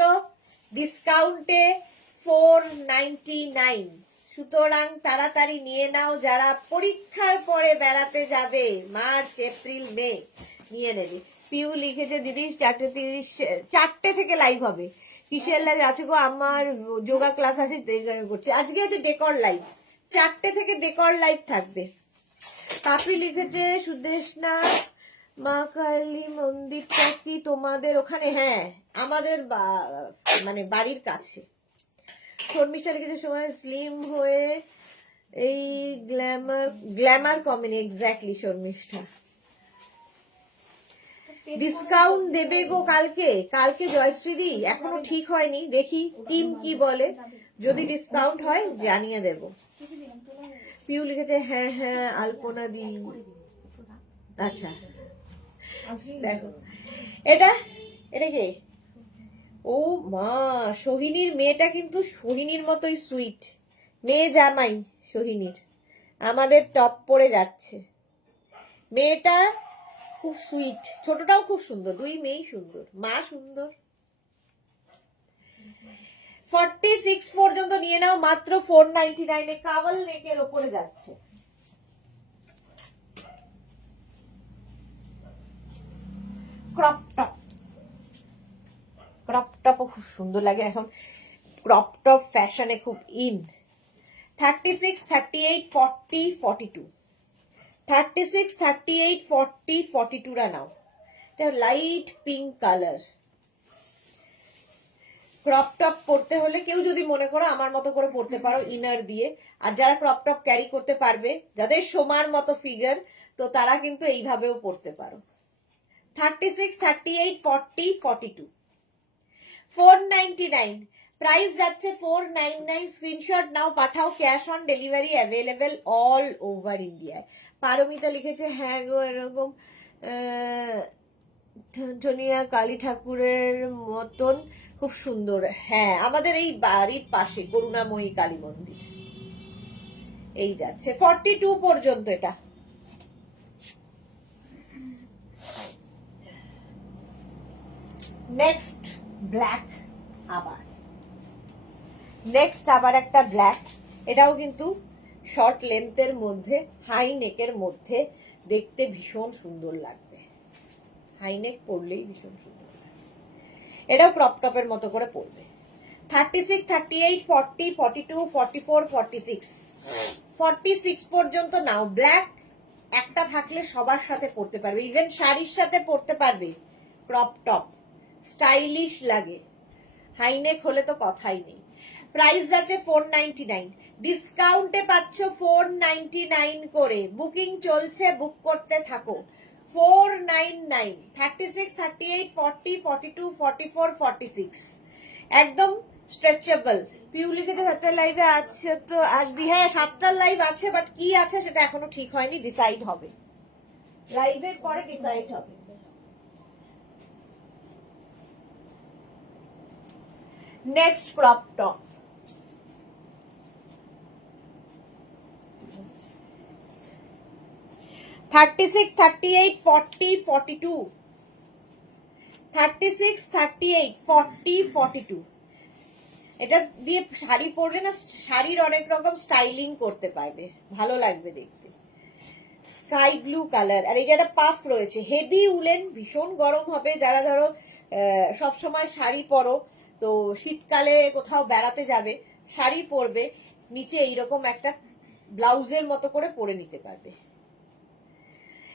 ডিসকাউন্টে 499। সুতরাং তাড়াতাড়ি নিয়ে নাও, যারা পরীক্ষার পরে বেড়াতে যাবে মার্চ এপ্রিল মে, নিয়ে নেবে। পিউ লিখেছে দিদি 4:30, 4টে থেকে লাইভ হবে। কিসের লাইভ আছে গো? আমার যোগা ক্লাস আছে, করছে আজকে আছে ডেকর লাইভ, 4টে থেকে ডেকর লাইভ থাকবে। পাপড়ি লিখেছে সুদেশনা মা কালী মন্দিরটা কি তোমাদের ওখানে? হ্যাঁ, আমাদের মানে বাড়ির কাছে। শর্মিষ্ঠা লিখেছে সময় স্লিম হয়ে এই গ্ল্যামার কমেনি। এক্স্যাক্টলি শর্মিষ্ঠা। ডিসকাউন্ট দেবে গো কালকে জয়শ্রীদি, এখনো ঠিক হয়নি, দেখি টিম কি বলে, যদি ডিসকাউন্ট হয় জানিয়ে দেব। পিউ লিখেছে হ্যাঁ হ্যাঁ আলপনা দি। আচ্ছা দেখো, এটা কে? ও মা, সোহিনীর মেয়েটা কিন্তু সোহিনীর মতোই সুইট, মেয়ে জামাই সোহিনীর, আমাদের টপ পরে যাচ্ছে। মেয়েটা খুব সুইট, ছোটটাও খুব সুন্দর, দুই মেয়েই সুন্দর, মা সুন্দর। 46 পর্যন্ত নিয়ে নাও, মাত্র 499 এ কাভাল নেকের ওপরে যাচ্ছে। ক্রপ টপ, ক্রপ টপও খুব সুন্দর লাগে এখন, ক্রপ টপ ফ্যাশনে খুব ইন। 36, 38, 40, 42, 36, 38, 40, 42 রা নাও। এটা light pink colour. Crop top পরতে হলে কেউ যদি মনে করো আমার মতো করে পরতে পারো ইনার দিয়ে, আর যারা ক্রপ টপ ক্যারি করতে পারবে, যাদের সোমার মতো ফিগার, তো তারা কিন্তু এইভাবেও পরতে পারো। 36, 38, 40, 42, 499 প্রাইস যাচ্ছে 499। স্ক্রিনশট নাও, পাঠাও, cash on delivery available all over ইন্ডিয়ায়। পারমিতা লিখেছে হ্যাঁ গো এরকম ঠনঠনিয়া কালী ঠাকুরের মতন খুব সুন্দর। হ্যাঁ, আমাদের এই বাড়ির পাশে করুণাময়ী কালী মন্দির। এই যাচ্ছে 42 পর্যন্ত। এটা নেক্সট ব্ল্যাক, আবার একটা ব্ল্যাক। এটাও কিন্তু শর্ট লেন্থের মধ্যে, হাই নেকের মধ্যে, দেখতে ভীষণ সুন্দর লাগবে। হাই নেক পরলেই ভীষণ সুন্দর লাগবে। এটাও ক্রপ টপের মতো করে পরবে। 36, 38, 40, 42, 44, 46, 46 পর্যন্ত নাও। ব্ল্যাক একটা থাকলে সবার সাথে পরতে পারবে, ইভেন শাড়ির সাথে পরতে পারবে। ক্রপ টপ স্টাইলিশ লাগে, হাইনেক হলে তো কথাই নেই। প্রাইস আছে 499, ডিসকাউন্টে পাচ্ছ 499 করে। বুকিং চলছে, বুক করতে থাকো। 499, 36, 38, 40, 42, 44, 46 একদম স্ট্রেচেবল। পিউ লিখেছে 7টা লাইভে আছে তো আজকে। হ্যাঁ 7টার লাইভ আছে, বাট কি আছে সেটা এখনো ঠিক হয়নি, ডিসাইড হবে লাইভের পরে, ডিসাইড হবে। নেক্সট ক্রপ টপ, $36, 38, 40, 42, 36, 38, 40, 42 এটা দিয়ে শাড়ি পরলে না, শাড়ির অনেক রকম স্টাইলিং করতে পারবে, ভালো লাগবে দেখতে। স্কাই ব্লু কালার, আর এই যে একটা পাফ রয়েছে, হেভি উলেন, ভীষণ গরম হবে। যারা ধরো সবসময় শাড়ি পরো, তো শীতকালে কোথাও বেড়াতে যাবে, শাড়ি পরবে, নিচে এইরকম একটা ব্লাউজের মতো করে পরে নিতে পারবে।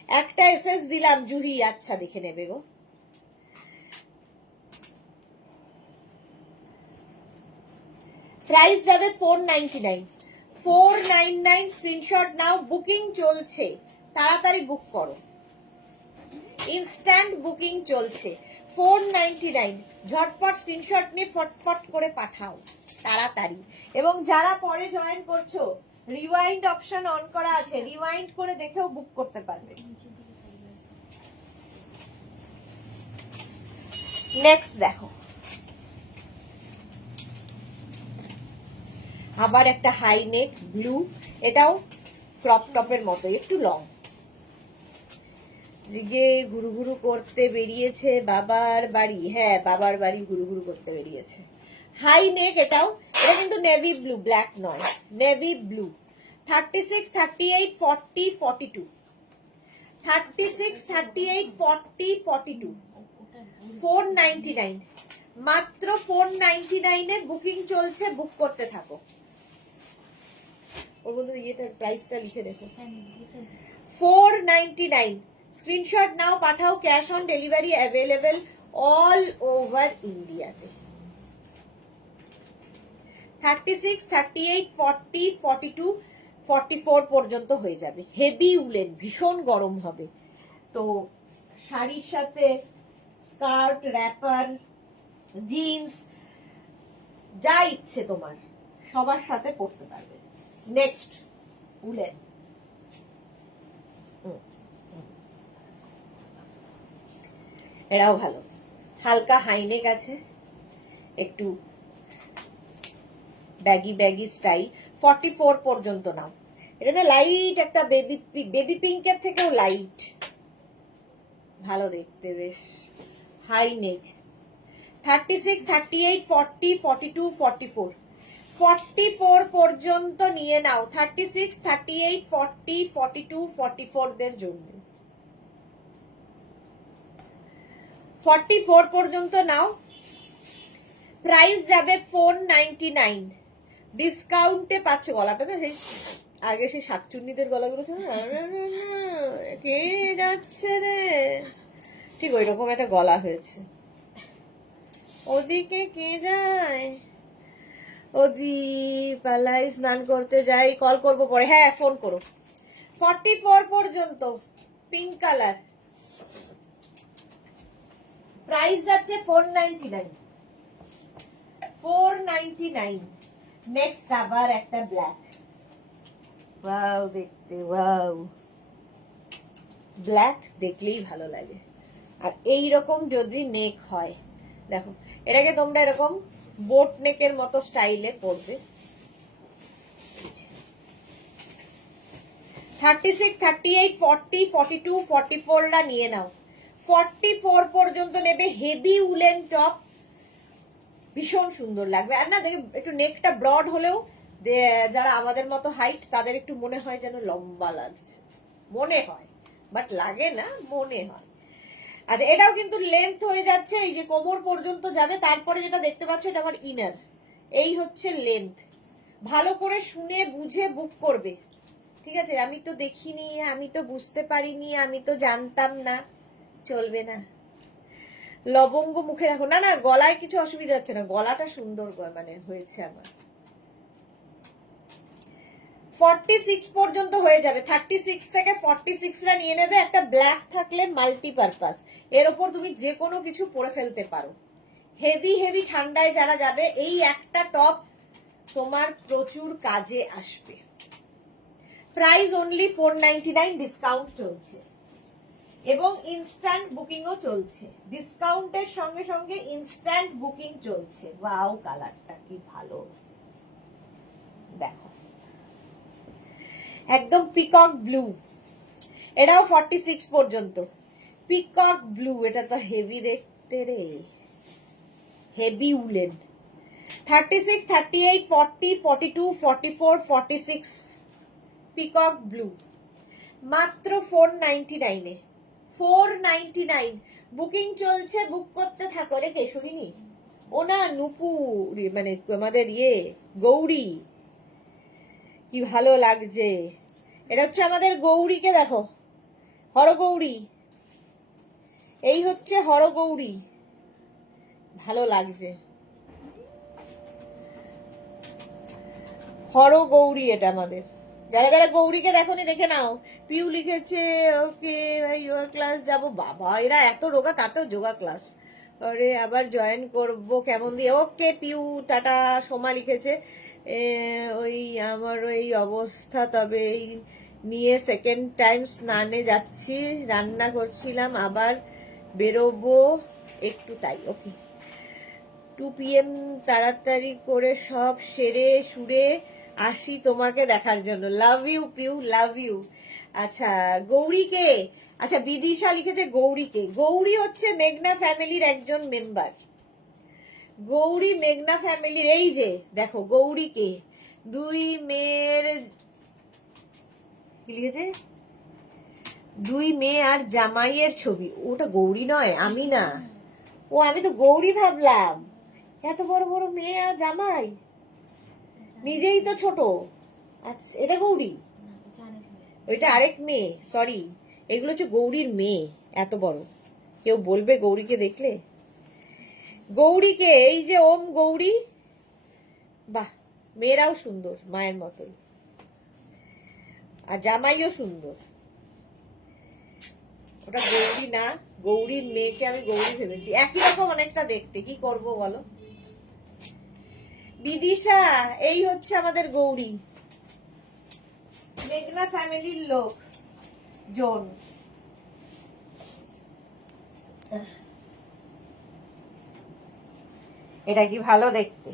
একটা এসএস দিলাম জুহি, আচ্ছা দেখে নেবে গো। প্রাইস যাবে 499, 499। স্ক্রিনশট নাও, বুকিং চলছে, তাড়াতাড়ি বুক করো, ইনস্ট্যান্ট বুকিং চলছে। 499 ঝটপট স্ক্রিনশট নিয়ে ফটফট করে পাঠাও তাড়াতাড়ি। এবং যারা পরে জয়েন করছো, রিওয়াইন্ড অপশন অন করা আছে, রিওয়াইন্ড করে দেখেও বুক করতে পারবে। নেক্সট দেখো, আবার একটা হাই নেক ব্লু, এটাও ক্রপ টপের মতো, একটু লং। দিকে ঘুরু ঘুরু করতে বেরিয়েছে বাবার বাড়ি, হ্যাঁ বাবার বাড়ি ঘুরু ঘুরু করতে বেরিয়েছে। হাই নেক এটাও, এটা কিন্তু নেভি ব্লু, ব্ল্যাক নয়, নেভি ব্লু। 36, 38, 40, 42, 36, 38, 40, 42, 499 মাত্র 499 এর বুকিং চলছে, বুক করতে থাকো। ওর মধ্যে ইয়েটার প্রাইসটা লিখে দেখো, 499। স্ক্রিনশট নাও, পাঠাও, cash on delivery available all over ইন্ডিয়াতে। 36, 38, 40, 42, 44 পর্যন্ত হয়ে যাবে। হেভি উলেন, ভীষণ গরম হবে, তো শাড়ির সাথে স্কার্ট, র্যাপার, জিন্স, যা ইচ্ছে তোমার সবার সাথে পরতে পারবে। নেক্সট উলেন, এটাও ভালো, হালকা হাইনেক আছে, একটু ব্যাগি ব্যাগি স্টাইল। 44 পর্যন্ত নাও, এটা না লাইট একটা বেবি পিঙ্কের থেকেও লাইট, ভালো দেখতে বেশ। হাই নেক, 36, 38, 40, 42, 44, 44 পর্যন্ত নিয়ে নাও। 36, 38, 40, 42, 44 দের জন্য 44 পর্যন্ত নাও। প্রাইস যাবে 499, ডিসকাউন্টে পাচ্ছ। গলাটা না সেই আগে সেই শাকচুন্নিদের গলাগুলো ছিল না, কে যাচ্ছে রে, ঠিক ওই রকম একটা গলা হয়েছে। ওদিকে কে যায়, ওদি পালাই স্নান করতে যাই, কল করবো পরে, হ্যাঁ ফোন করো। 44 পর্যন্ত পিঙ্ক কালার, প্রাইস যাচ্ছে 499, 499। নেক্সট আবার একটা ব্ল্যাক, ওয়াও দেখতে, ওয়াও ব্ল্যাক দেখলেই ভালো লাগে। আর এই রকম যদি নেক হয়, দেখো এটাকে তোমরা এরকম বোট নেকের মতো স্টাইলে পরবে। 36, 38, 40, 42, 44টা নিয়ে নাও। 44 পর্যন্ত নেবে। হেভি উলেন টপ, ভীষণ সুন্দর লাগবে। আর না দেখে একটু নেকটা ব্রড হলেও যারা আমাদের মতো হাইট তাদের একটু মনে হয় যেন লম্বা লাগছে, মনে হয়, বাট লাগে না, মনে হয়। আচ্ছা এটাও কিন্তু লেন্থ হয়ে যাচ্ছে, এই যে কোমর পর্যন্ত যাবে। তারপরে যেটা দেখতে পাচ্ছ এটা আমার ইনার, এই হচ্ছে লেন্থ। ভালো করে শুনে বুঝে বুক করবে, ঠিক আছে? আমি তো দেখিনি, আমি তো বুঝতে পারিনি, আমি তো জানতাম না, চলবে না। লবঙ্গ মুখে রাখো, না না গলায় কিছু অসুবিধা হচ্ছে না, গলাটা সুন্দর মানে হয়েছে আমার। 46 পর্যন্ত হয়ে যাবে। 36 থেকে 46টা নিয়ে নেবে। একটা ব্ল্যাক থাকলে মাল্টিপারপাস, এর ওপর তুমি যে কোনো কিছু পরে ফেলতে পারো। হেভি হেভি ঠান্ডায় যারা যাবে এই একটা টপ তোমার প্রচুর কাজে আসবে। প্রাইস অনলি 499, ডিসকাউন্ট চলছে এবং ইনস্ট্যান্ট বুকিংও চলছে। ডিসকাউন্টের সঙ্গে সঙ্গে ইনস্ট্যান্ট বুকিং চলছে। ওয়াও কালারটা কি ভালো, দেখো একদম পিকক ব্লু, এটাও 46 পর্যন্ত পিকক ব্লু। এটা তো হেভি দেখতে রে, হেভি উলেন। 36, 38, 40, 42, 44, 46 পিকক ব্লু, মাত্র 499 এ। 499 বুকিং চলছে, বুক করতে থাকো রে কেশরিনী। ও না নুপুর, মানে আমাদের গৌরী, কি ভালো লাগছে। এটা হচ্ছে আমাদের গৌরীকে দেখো, হরগৌরী, এই হচ্ছে হরগৌরী, ভালো লাগছে হরগৌরী। এটা আমাদের, যারা যারা গৌরীকে দেখোনি দেখে নাও। পিউ লিখেছে ওকে ভাই যোগা ক্লাস যাবো। বাবা এরা এত রোগা, তাতেও যোগা ক্লাস, আরে আবার জয়েন করব কেমন দিয়ে। ওকে পিউ টাটা। সোমা লিখেছে ওই আমার এই অবস্থা, তবে এই নিয়ে সেকেন্ড টাইম স্নানে যাচ্ছি, রান্না করছিলাম, আবার বেরোবো একটু, তাই ওকে 2 PM তাড়াতাড়ি করে সব সেরে সুরে আসি তোমাকে দেখার জন্য। Love you Piu, love you. আচ্ছা গৌরীকে, আচ্ছা বিদিশা লিখেছে গৌরীকে। গৌরী হচ্ছে মেঘনা ফ্যামিলির একজন মেম্বার। গৌরী মেঘনা ফ্যামিলির, এই যে দেখো গৌরীকে, 2 মেয়ের কি লিখেছে, 2 মেয়ে আর জামাইয়ের ছবি। ওটা গৌরী নয়, আমি না, ও আমি তো গৌরী ভাবলাম। এত বড় বড় মেয়ে আর জামাই, নিজেই তো ছোট। আচ্ছা এটা গৌরী, ওইটা আরেক মেয়ে, সরি। এগুলো হচ্ছে গৌরীর মেয়ে, এত বড়। কেউ বলবে গৌরীকে দেখলে, গৌরীকে, এই যে ওম গৌরী, বাহ মেয়েরাও সুন্দর মায়ের মতোই, আর জামাইও সুন্দর। ওটা গৌরী না, গৌরীর মেয়েকে আমি গৌরী ভেবেছি, একই রকম অনেকটা দেখতে, কি করব বলো। বিদিশা, এই হচ্ছে আমাদের গৌরী, মেঘনা ফ্যামিলির লোক জন। এটা কি ভালো দেখতে,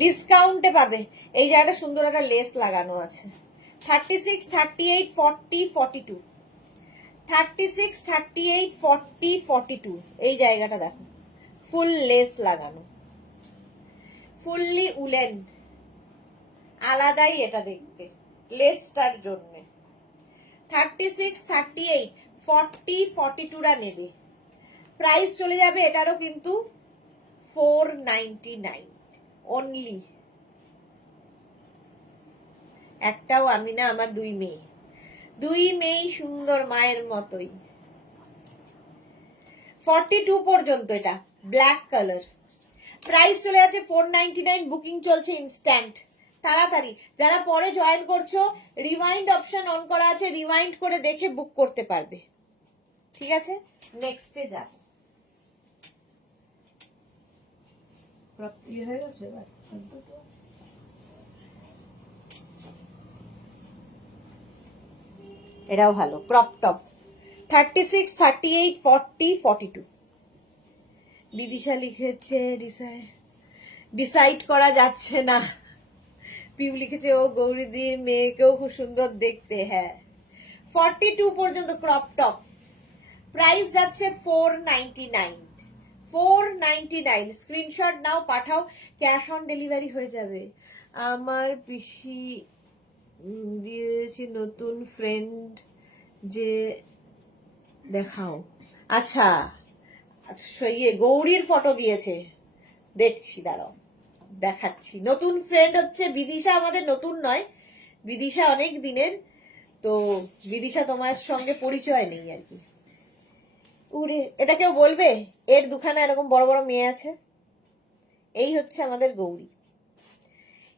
ডিসকাউন্টে পাবে। এই জায়গাটা সুন্দর একটা লেস লাগানো আছে। 36, 38, 40, 42, 36, 38, 40, 42 এই জায়গাটা দেখো, ফুল লেস লাগানো, ফুললি উলেন, আলাদাই এটা দেখতে লেসটার জন্য। 36, 38, 40, 42রা নেবে, প্রাইস চলে যাবে এটারও কিন্তু 499 অনলি। একটাও আমি না, আমার দুই মেয়ে সুন্দর মায়ের মতোই। 42 পর্যন্ত এটা ব্ল্যাক কালার, প্রাইস চলে যাচ্ছে 499, বুকিং চলছে ইনস্ট্যান্ট, তাড়াতাড়ি। যারা পরে জয়েন করছো, রিমাইন্ড অপশন অন করা আছে, রিমাইন্ড করে দেখে বুক করতে পারবে, ঠিক আছে? নেক্সটে যাব। হয়ে গেছে, এটাও ভালো ক্রপ টপ। 36, 38, 40, 42 বিদিশা লিখেছে ডিসাইড করা যাচ্ছে না। পিউ লিখেছে ও গৌরীদির মেয়েকেও খুব সুন্দর দেখতে। হ্যাঁ, 42 পর্যন্ত ক্রপ টপ, প্রাইস যাচ্ছে 499, 499। স্ক্রিনশট নাও, পাঠাও, ক্যাশ অন ডেলিভারি হয়ে যাবে। আমার পিসি দিয়েছি নতুন ফ্রেন্ড যে দেখাও। আচ্ছা, ইয়ে গৌরীর ফটো দিয়েছে, দেখছি, দাঁড়াও দেখাচ্ছি। নতুন ফ্রেন্ড হচ্ছে বিদিশা, আমাদের নতুন নয়, বিদিশা অনেক দিনের। তো বিদিশা তোমার সঙ্গে পরিচয় নেই আর কি। উরে, এটা কেউ বলবে এর দুখানা এরকম বড় বড় মেয়ে আছে? এই হচ্ছে আমাদের গৌরী।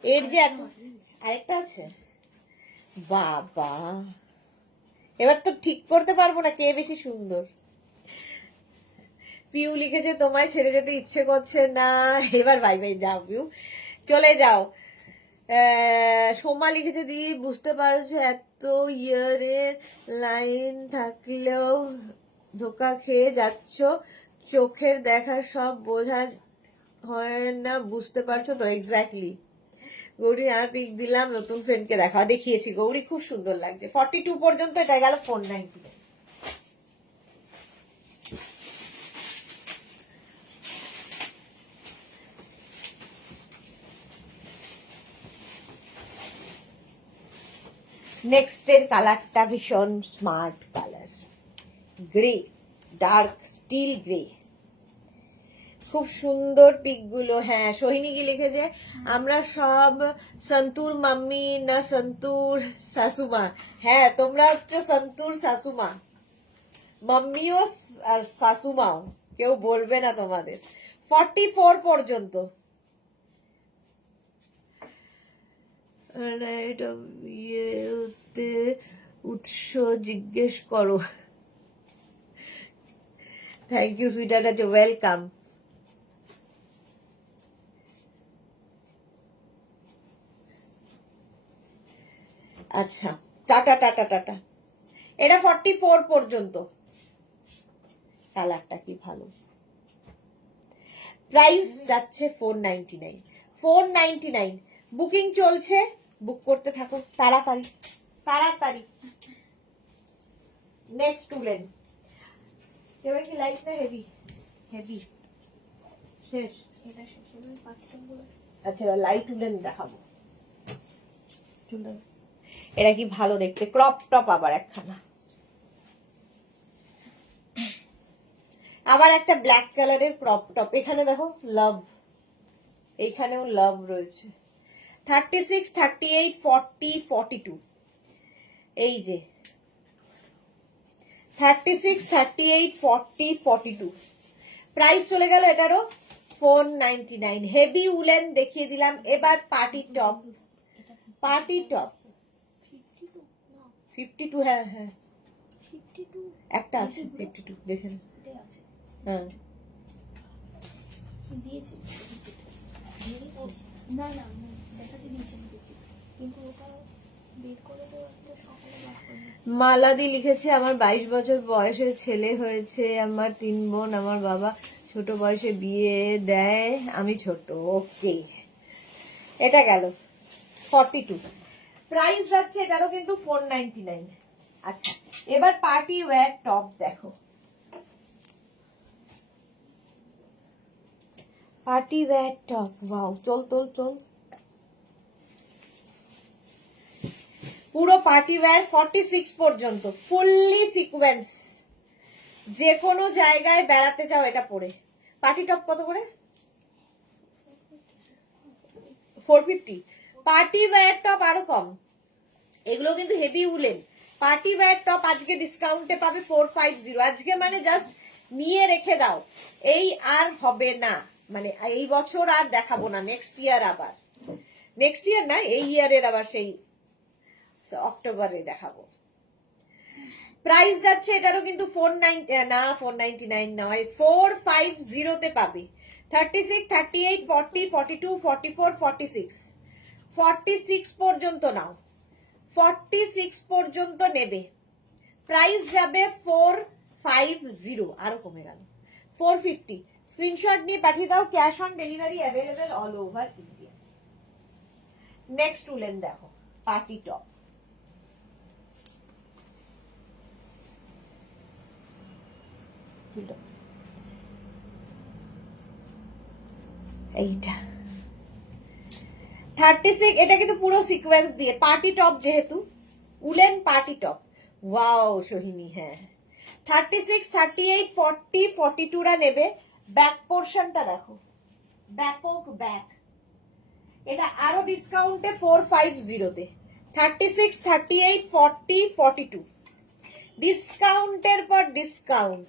এর যে আরেকটা আছে, বাবা এবার তো ঠিক করতে পারবো না কে বেশি সুন্দর। পিউ লিখেছে তোমায় ছেড়ে যেতে ইচ্ছে করছে না, এবার বাই বাই, যাও পিউ, চলে যাও। সোমা লিখেছে দি বুঝতে পারছো এত ইয়ারের লাইন থাকলেও ধোকা খেয়ে যাচ্ছ, চোখের দেখা সব বোঝা হয় না, বুঝতে পারছো তো? এক্স্যাক্টলি গৌরী, আমি পিক দিলাম, নতুন ফ্রেন্ডকে দেখা দেখিয়েছি, গৌরী খুব সুন্দর লাগছে। 42 পর্যন্ত, এটা গেল 490। নেক্সট এর কালারটা ভীষণ smart colour, grey, dark still grey, খুব সুন্দর পিক গুলো। হ্যাঁ, সোহিনী কি লিখেছে, আমরা সব সন্তুর মাম্মি না সন্তুর শাশুমা। হ্যাঁ, তোমরা হচ্ছে সন্তুর শাশুমা, মাম্মিও আর শাশুমাও, কেউ বলবে না তোমাদের। 44 পর্যন্ত। উৎস জিজ্ঞেস করো। Thank you sweeter, welcome. আচ্ছা, টাটা টাটা টাটা। এটা 44 পর্যন্ত, কালারটা কি ভালো। প্রাইস যাচ্ছে 499, 499, বুকিং চলছে, বুক করতে থাকো তাড়াতাড়ি তাড়াতাড়ি। নেক্সট উলেন, এবার কি লাইট না হেভি? হেভি শেষ, এটা শেষ। আচ্ছা, লাইট উলেন দেখাবো। এটা কি ভালো দেখতে, ক্রপ টপ, আবার একখানা, আবার একটা ব্ল্যাক কালারের ক্রপ টপ। এখানে দেখো লাভ, এইখানেও লাভ রয়েছে। 36, 38, 40, 42 এই যে 36, 38, 40, 42 প্রাইস চলে গেল এটারও 499। হেভি উলেন দেখিয়ে দিলাম। এবার পার্টি টপ, পার্টি টপ 52, হ্যাঁ হ্যাঁ একটা আছে 52, দেখেন। হ্যাঁ, মালাদি লিখেছে আমার 22 বছর বয়সে ছেলে হয়েছে, আমার 3 বোন, আমার বাবা ছোট বয়সে বিয়ে দেয়, আমি ছোট। ওকে, এটা গেল 42, প্রাইস যাচ্ছে এটারও কিন্তু 499। আচ্ছা, এবার পার্টি ওয়্যার টপ দেখো, পার্টি ওয়্যার টপ, ওয়াও, চল চল চল, পুরো পার্টি ওয়্যার 46 পর্যন্ত, ফুললি সিকোয়েন্স, যে কোনো জায়গায় বেড়াতে যাও এটা পরে। পার্টি টপ কত করে? 450। পার্টি ওয়্যার টপ আরো কম, এগুলো কিন্তু heavy woollen. Party wear top আজকে ডিসকাউন্টে পাবে 450। আজকে মানে জাস্ট নিয়ে রেখে দাও, এই আর হবে না, মানে এই বছর আর দেখাবো না, নেক্সট ইয়ার আবার, নেক্সট ইয়ার না, এই ইয়ারের আবার সেই অক্টোবরে দেখাবো। প্রাইস যাচ্ছে এটারও কিন্তু 499 নয়, 450 তে পাবে। 36, 38, 40, 42, 44, 46, 46 পর্যন্ত নাও, 46 পর্যন্ত নেবে, প্রাইস যাবে 450, আরো কমে গেল 450। স্ক্রিনশট নিয়ে পাঠিয়ে দাও, cash on delivery available all over India. Next woollen দেখো, পার্টি টপ, এইটা 36, এটা কিন্তু পুরো সিকোয়েন্স দিয়ে পার্টি টপ, যেহেতু woollen party top, wow Sohini, হ্যাঁ 36, 38, 40, 42 রা নেবে। ব্যাক পোর্শনটা দেখো, ব্যাপক ব্যাক, এটা আরো ডিসকাউন্টে 450 তে, 36, 38, 40, 42, ডিসকাউন্টের পর ডিসকাউন্ট।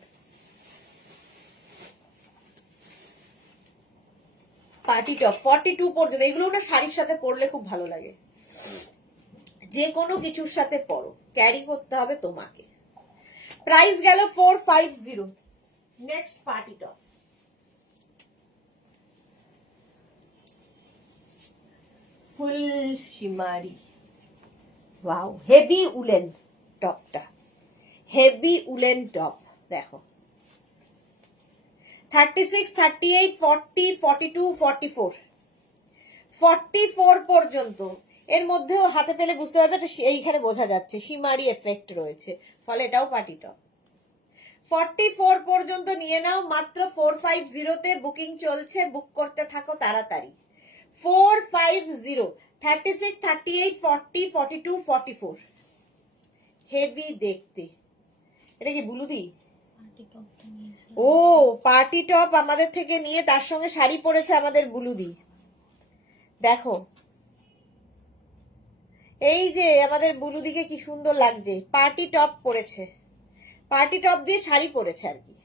পার্টি টপ 42 পর্যন্ত, এগুলো না শাড়ির সাথে পরলে খুব ভালো লাগে, যে কোনো কিছুর সাথে পরো, ক্যারি করতে হবে তোমাকে। প্রাইস গেল 450। নেক্সট পার্টি টপ, ফুল শিমারি, ওয়াও, হেভি উলেন টপটা, হেভি উলেন টপ দেখো, 36, 38, 40, 42, 44, 44 পর্যন্ত। এর মধ্যেও হাতে পেলে বুঝতে পারবে, এইখানে বোঝা যাচ্ছে শিমারি এফেক্ট রয়েছে, ফলে এটাও পার্টি টপ। 44 পর্যন্ত নিয়ে নাও, মাত্র 450 তে বুকিং চলছে, বুক করতে থাকো তাড়াতাড়ি। 450, 36, 38, 40, 42, 44, হেভি দেখতে। এটা কি বুলুদি? ও, পার্টি টপ আমাদের থেকে নিয়ে তার সঙ্গে শাড়ি পরেছে আমাদের বুলুদি, দেখো এই যে আমাদের বুলুদিকে কি সুন্দর লাগছে, পার্টি টপ পরেছে, পার্টি টপ দিয়ে শাড়ি পরেছে আর কি,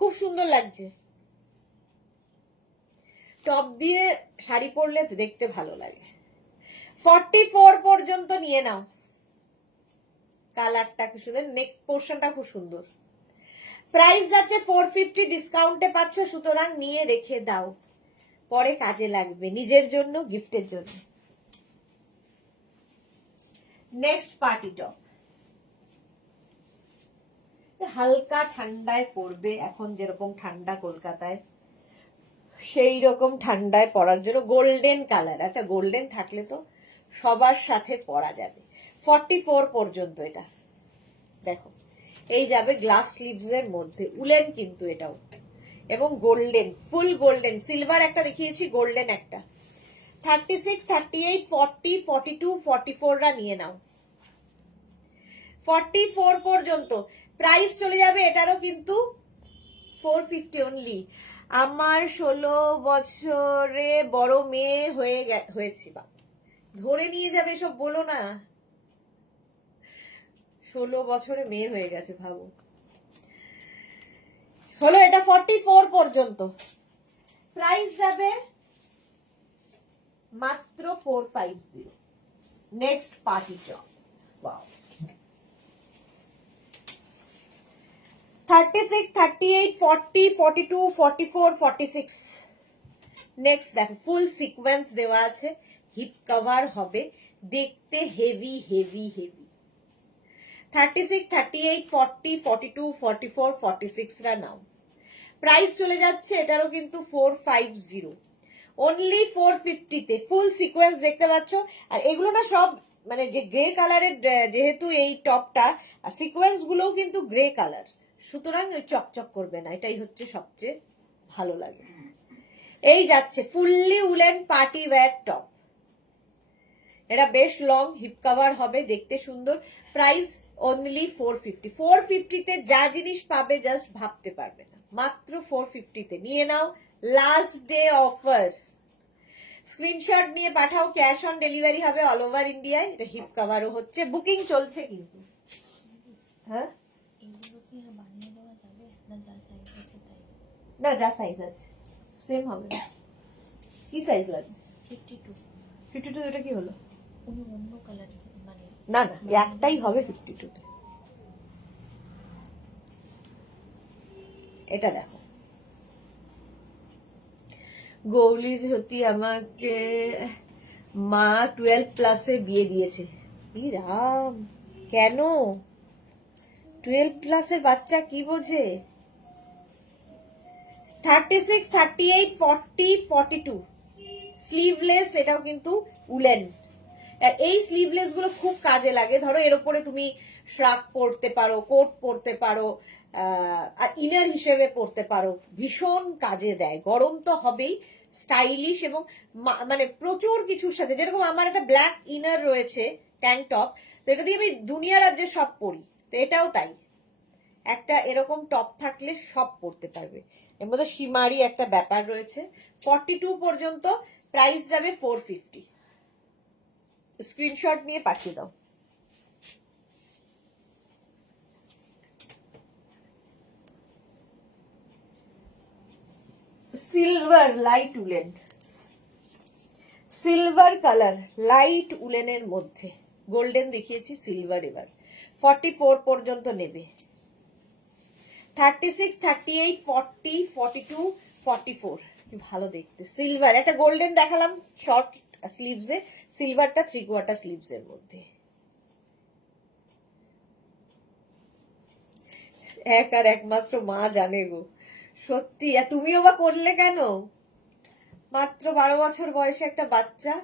খুব সুন্দর লাগছে। টপ দিয়ে শাড়ি পরলে দেখতে ভালো লাগে। 44 পর্যন্ত নিয়ে নাও, কালারটা কি সুন্দর, নেক পোর্শনটা খুব সুন্দর। প্রাইস যাচ্ছে 450, ডিসকাউন্টে পাচ্ছ, সুতরাং নিয়ে রেখে দাও, পরে কাজে লাগবে, নিজের জন্য, গিফটের জন্য। নেক্সট পার্টি টপ, হালকা ঠান্ডায় পড়বে, এখন যেরকম ঠান্ডা কলকাতায়, সেই রকম ঠান্ডায় পরার জন্য গোল্ডেন কালার, একটা গোল্ডেন থাকলে তো সবার সাথে পরা যাবে। 44 পর্যন্ত এটা দেখো, এই যাবে গ্লাস স্লিভস এর মধ্যে, উলেন কিন্তু এটাও, এবং গোল্ডেন, ফুল গোল্ডেন, সিলভার একটা দেখিয়েছি, গোল্ডেন একটা। 36, 38, 40, 42, 44 রা নিয়ে নাও, 44 পর্যন্ত। প্রাইস চলে যাবে এটারও কিন্তু 450 অনলি। আমার 16 বছরে বড় মেয়ে হয়েছি, বা ধরে নিয়ে যাবে, সব বলো না, 16 বছরে মেয়ে হয়ে গেছে, ভাবো, হলো এটা 44 পর্যন্ত। প্রাইস যাবে মাত্র 450। Next party top, wow, 36, 38, 40, 42, 44, 46। Next দেখো, ফুল সিকোয়েন্স দেওয়া আছে, হিপ কভার হবে, দেখতে হেভি হেভি হেভি। 36, 38, 40, 42, 44, 46 রা নাও, প্রাইস চলে যাচ্ছে এটারও কিন্তু 450। অনলি 450-তে ফুল সিকোয়েন্স দেখতে পাচ্ছ। আর এগুলো না সব মানে যে গ্রে কালারের, যেহেতু এই টপটা সিকোয়েন্স গুলোও কিন্তু গ্রে কালার, সুতরাং ওই চকচক করবে না, এটাই হচ্ছে সবচেয়ে ভালো লাগে। এই যাচ্ছে fully woollen party wear top, এটা বেশ লং, হিপ কভার হবে, দেখতে সুন্দর। Price only 450। 450-তে যা জিনিস পাবে জাস্ট ভাবতে পারবে না, মাত্র 450-তে নিয়ে নাও। লাস্ট ডে অফার, স্ক্রিনশট নিয়ে পাঠাও, ক্যাশ অন ডেলিভারি হবে অল ওভার ইন্ডিয়ায়। এটা হিপ কভারও হচ্ছে, বুকিং চলছে কিন্তু। হ্যাঁ না, যা সাইজ আছে সেম হবে। কি সাইজ লাগবে? 52। 52 এটা কি হলো? অন্য কালার, মানে না না একটাই হবে 52-তে। এটা দেখো, গৌরী সত্যি আমাকে মা 12+ বিয়ে দিয়েছে। ই রাম, কেন? 12+ বাচ্চা কি বোঝে? 36, 38, 40, 42 স্লিভলেস, এটাও কিন্তু উলেন। আর এই স্লিভলেস গুলো খুব কাজে লাগে। ধরো এর উপরে তুমি শ্রাক পরতে পারো, কোট পরতে পারো, আর ইনার হিসেবে পরতে পারো, ভীষণ কাজে দেয়। গরম তো হবেই, স্টাইলিশ, এবং মানে প্রচুর কিছুর সাথে, যেরকম আমার একটা ব্ল্যাক ইনার রয়েছে, ট্যাঙ্ক টপ, তো এটা দিয়ে আমি দুনিয়া রাজ্যে সব পরি, তো এটাও তাই। একটা এরকম টপ থাকলে সব পরতে পারবে। এর মধ্যে সীমারি একটা ব্যাপার রয়েছে। 42 পর্যন্ত, প্রাইস যাবে 450। স্ক্রিনশট নিয়ে পাঠিয়ে দাও। Silver light woollen, silver colour light উলেনের মধ্যে গোল্ডেন দেখিয়েছি, সিলভার এবার 44 পর্যন্ত নেবে। 36, 38, 40, 42, 44 কি ভালো দেখতে। সিলভার একটা গোল্ডেন দেখালাম শর্ট স্লিভসে, সিলভারটা 3/4 স্লিভস এর মধ্যে। এক আর একমাত্র মা জানে গো, সত্যি। আর তুমিও বা করলে কেন? মাত্র 12 বছর বয়সে একটা বাচ্চা।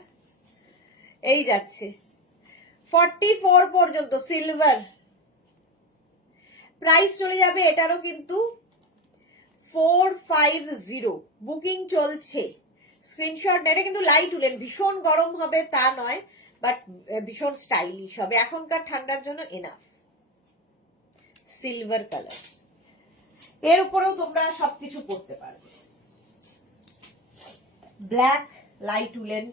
এই যাচ্ছে 44 পর্যন্ত সিলভার, প্রাইস চলে যাবে এটারও কিন্তু 450। বুকিং চলছে, স্ক্রিনশট। এটা কিন্তু লাইট উলেন, ভীষণ গরম হবে তা নয়, বাট ভীষণ স্টাইলিশ হবে, এখনকার ঠান্ডার জন্য এনাফ। সিলভার কালার, এর উপরেও তোমরা সবকিছু পরতে পারবে। ব্ল্যাক লাইট উলেন,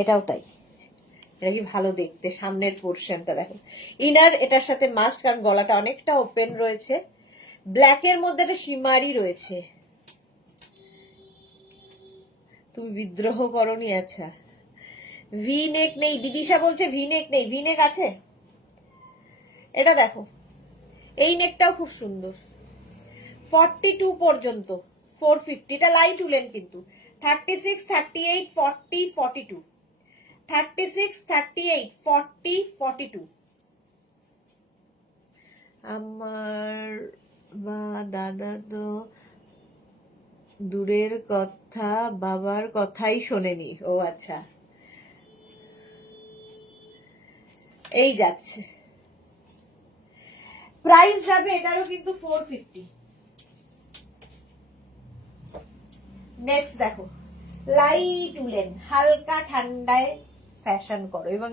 এটাও তাই। এটা কি ভালো দেখতে, সামনের পোর্শনটা দেখো। ইনার এটার সাথে মাস্ট, কারণ গলাটা অনেকটা ওপেন রয়েছে। ব্ল্যাকের মধ্যে একটা সীমারি রয়েছে। তুমি বিদ্রোহ করনি? আচ্ছা, ভি নেক নেই, বিদিশা বলছে ভি নেক নেই, ভি নেক আছে। এটা দেখো, এই নেকটাও খুব সুন্দর। 42 পর্যন্ত 450, এটা লাইট উলেন কিন্তু। 36, 38, 40, 42, 36, 38, 40, 42। আমার বা দাদা তো দূরের কথা, বাবার কথাই শোনেনি। ও আচ্ছা, এই যাচ্ছে, প্রাইস যাবে এটারও কিন্তু 450। নেক্সট দেখো, লাইট উলেন, হালকা ঠান্ডায় ফ্যাশন করো, এবং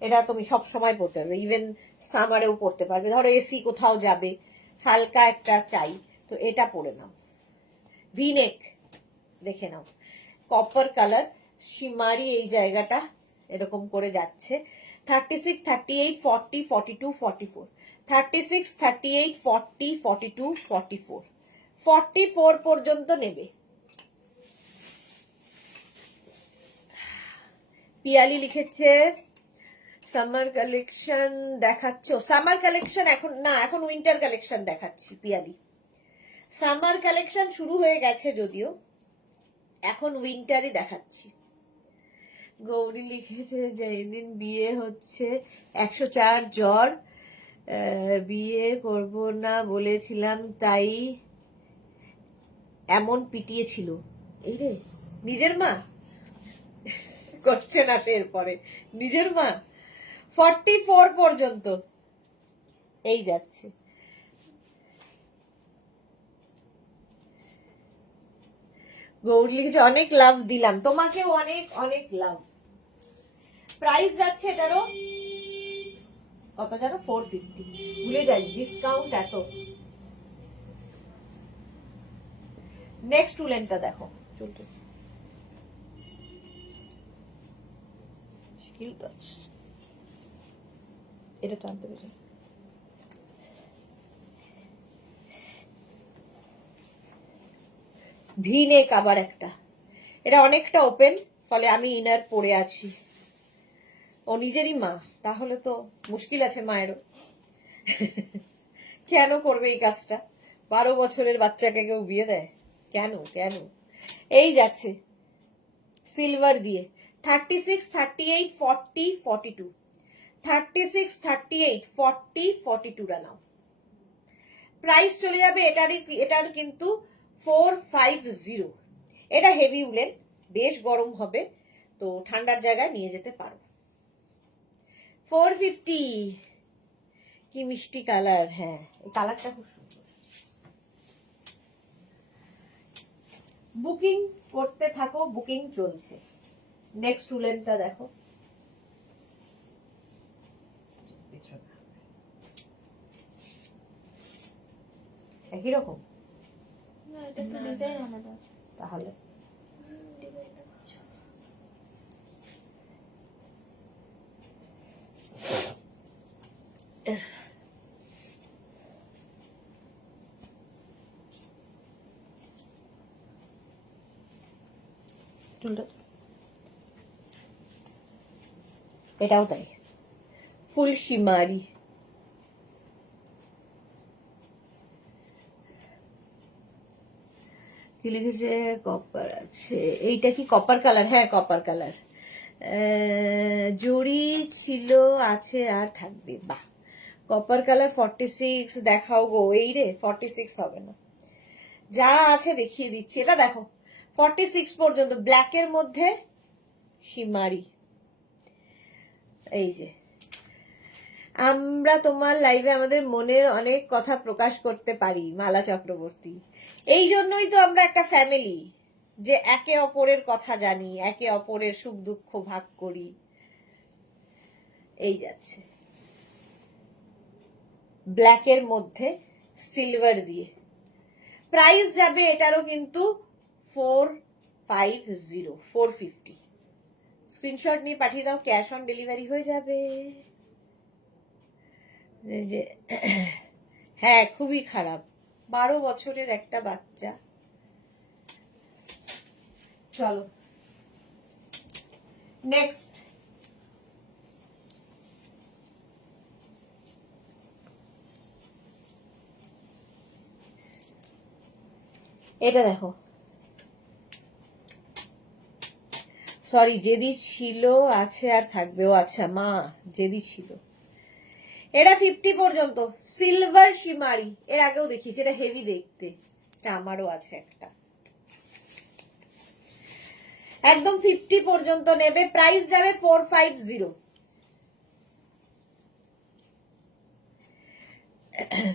এটা তুমি সব সময় পরতে পারবে, ইভেন সামারেও পরতে পারবে। ধরো এসি কোথাও যাবে, হালকা একটা চাই, তো এটা পরে নাও। ভিনেক দেখে নাও, কপার কালার, সীমারি এই জায়গাটা এরকম করে যাচ্ছে। 36, 38, 40, 42, 44, 36, 38, 40, 42, 44, 44 পর্যন্ত নেবে। পিয়ালি লিখেছে সামার কালেকশন দেখাচ্ছ। সামার কালেকশন এখন না, এখন উইন্টার কালেকশন দেখাচ্ছি পিয়ালি। সামার কালেকশন শুরু হয়ে গেছে যদিও, এখন উইন্টারই দেখাচ্ছি। গৌরী লিখেছে যেদিন বিয়ে হচ্ছে 104 জ্বর, বিয়ে করব না বলেছিলাম তাই এমন পিটিয়েছিল। এই রে, নিজের মা কোশ্চেন আসে এরপরে, নিজের মা 44 পর্যন্ত এই যাচ্ছে। গৌরী লিখেছে অনেক লাভ দিলাম তোমাকে, অনেক অনেক লাভ। প্রাইস যাচ্ছে এটারও কত জানো, 450। ভুলে যাই ডিসকাউন্ট এত। নেক্সট উলেনটা দেখো, চলতে স্কিল টাচ, এটা টানতে পেরেছি। ভি নেক আবার একটা, এটা অনেকটা ওপেন, ফলে আমি ইনার পরে আছি। ও নিজেরই মা, তাহলে তো মুশকিল আছে মায়েরও। কেন করবে এই কাজটা? 12 বছরের বাচ্চাকে কেউ বিয়ে দেয়? কেন কেন? এই যাচ্ছে সিলভার দিয়ে 36, 38, 40, 42, 36, 38, 40, 42 নাও। প্রাইস চলে যাবে এটার কিন্তু 450। এটা হেভি উলেন, বেশ গরম হবে, তো ঠান্ডার জায়গায় নিয়ে যেতে পারো। 450। কি মিষ্টি কালার, হ্যাঁ এই কালারটা খুব সুন্দর। বুকিং করতে থাকো, বুকিং চলছে। নেক্সট উলেনটা দেখো, একই রকম তাহলে। এটাও তাই, ফুল শিমারি। কি লিখেছে, কপার আছে, এইটা কি কপার কালার? হ্যাঁ কপার কালার। জড়ি ছিল, আছে আর থাকবে, বাহ। কপার কালার 46 দেখাও গো। এই রে 46 হবে না, যা আছে দেখিয়ে দিচ্ছি। এটা দেখো 46 পর্যন্ত, ব্ল্যাকের মধ্যে শিমারি। এই যে আমরা তোমার লাইভে আমাদের মনের অনেক কথা প্রকাশ করতে পারি, মালা চক্রবর্তী। এই জন্যই তো আমরা একটা ফ্যামিলি, যে একে অপরের কথা জানি, একে অপরের সুখ দুঃখ ভাগ করি। এই যাচ্ছে ব্ল্যাকের মধ্যে সিলভার দিয়ে। প্রাইস যাবে এটারও কিন্তু 450, 450। স্ক্রিনশট নিয়ে পাঠিয়ে দাও, ক্যাশ অন ডেলিভারি হয়ে যাবে। যে হ্যাঁ খুবই খারাপ, 12 বছরের একটা বাচ্চা। চলো নেক্সট। এটা দেখো, সরি জেদি ছিল, আছে আর থাকবে। ও আচ্ছা মা জেদি ছিল। এটা 50 পর্যন্ত, সিলভার শিমারি। এর আগেও দেখিয়েছি, এটা হেভি দেখতে, এটা আমারও আছে একটা। একদম 50 পর্যন্ত নেবে, প্রাইস যাবে 450।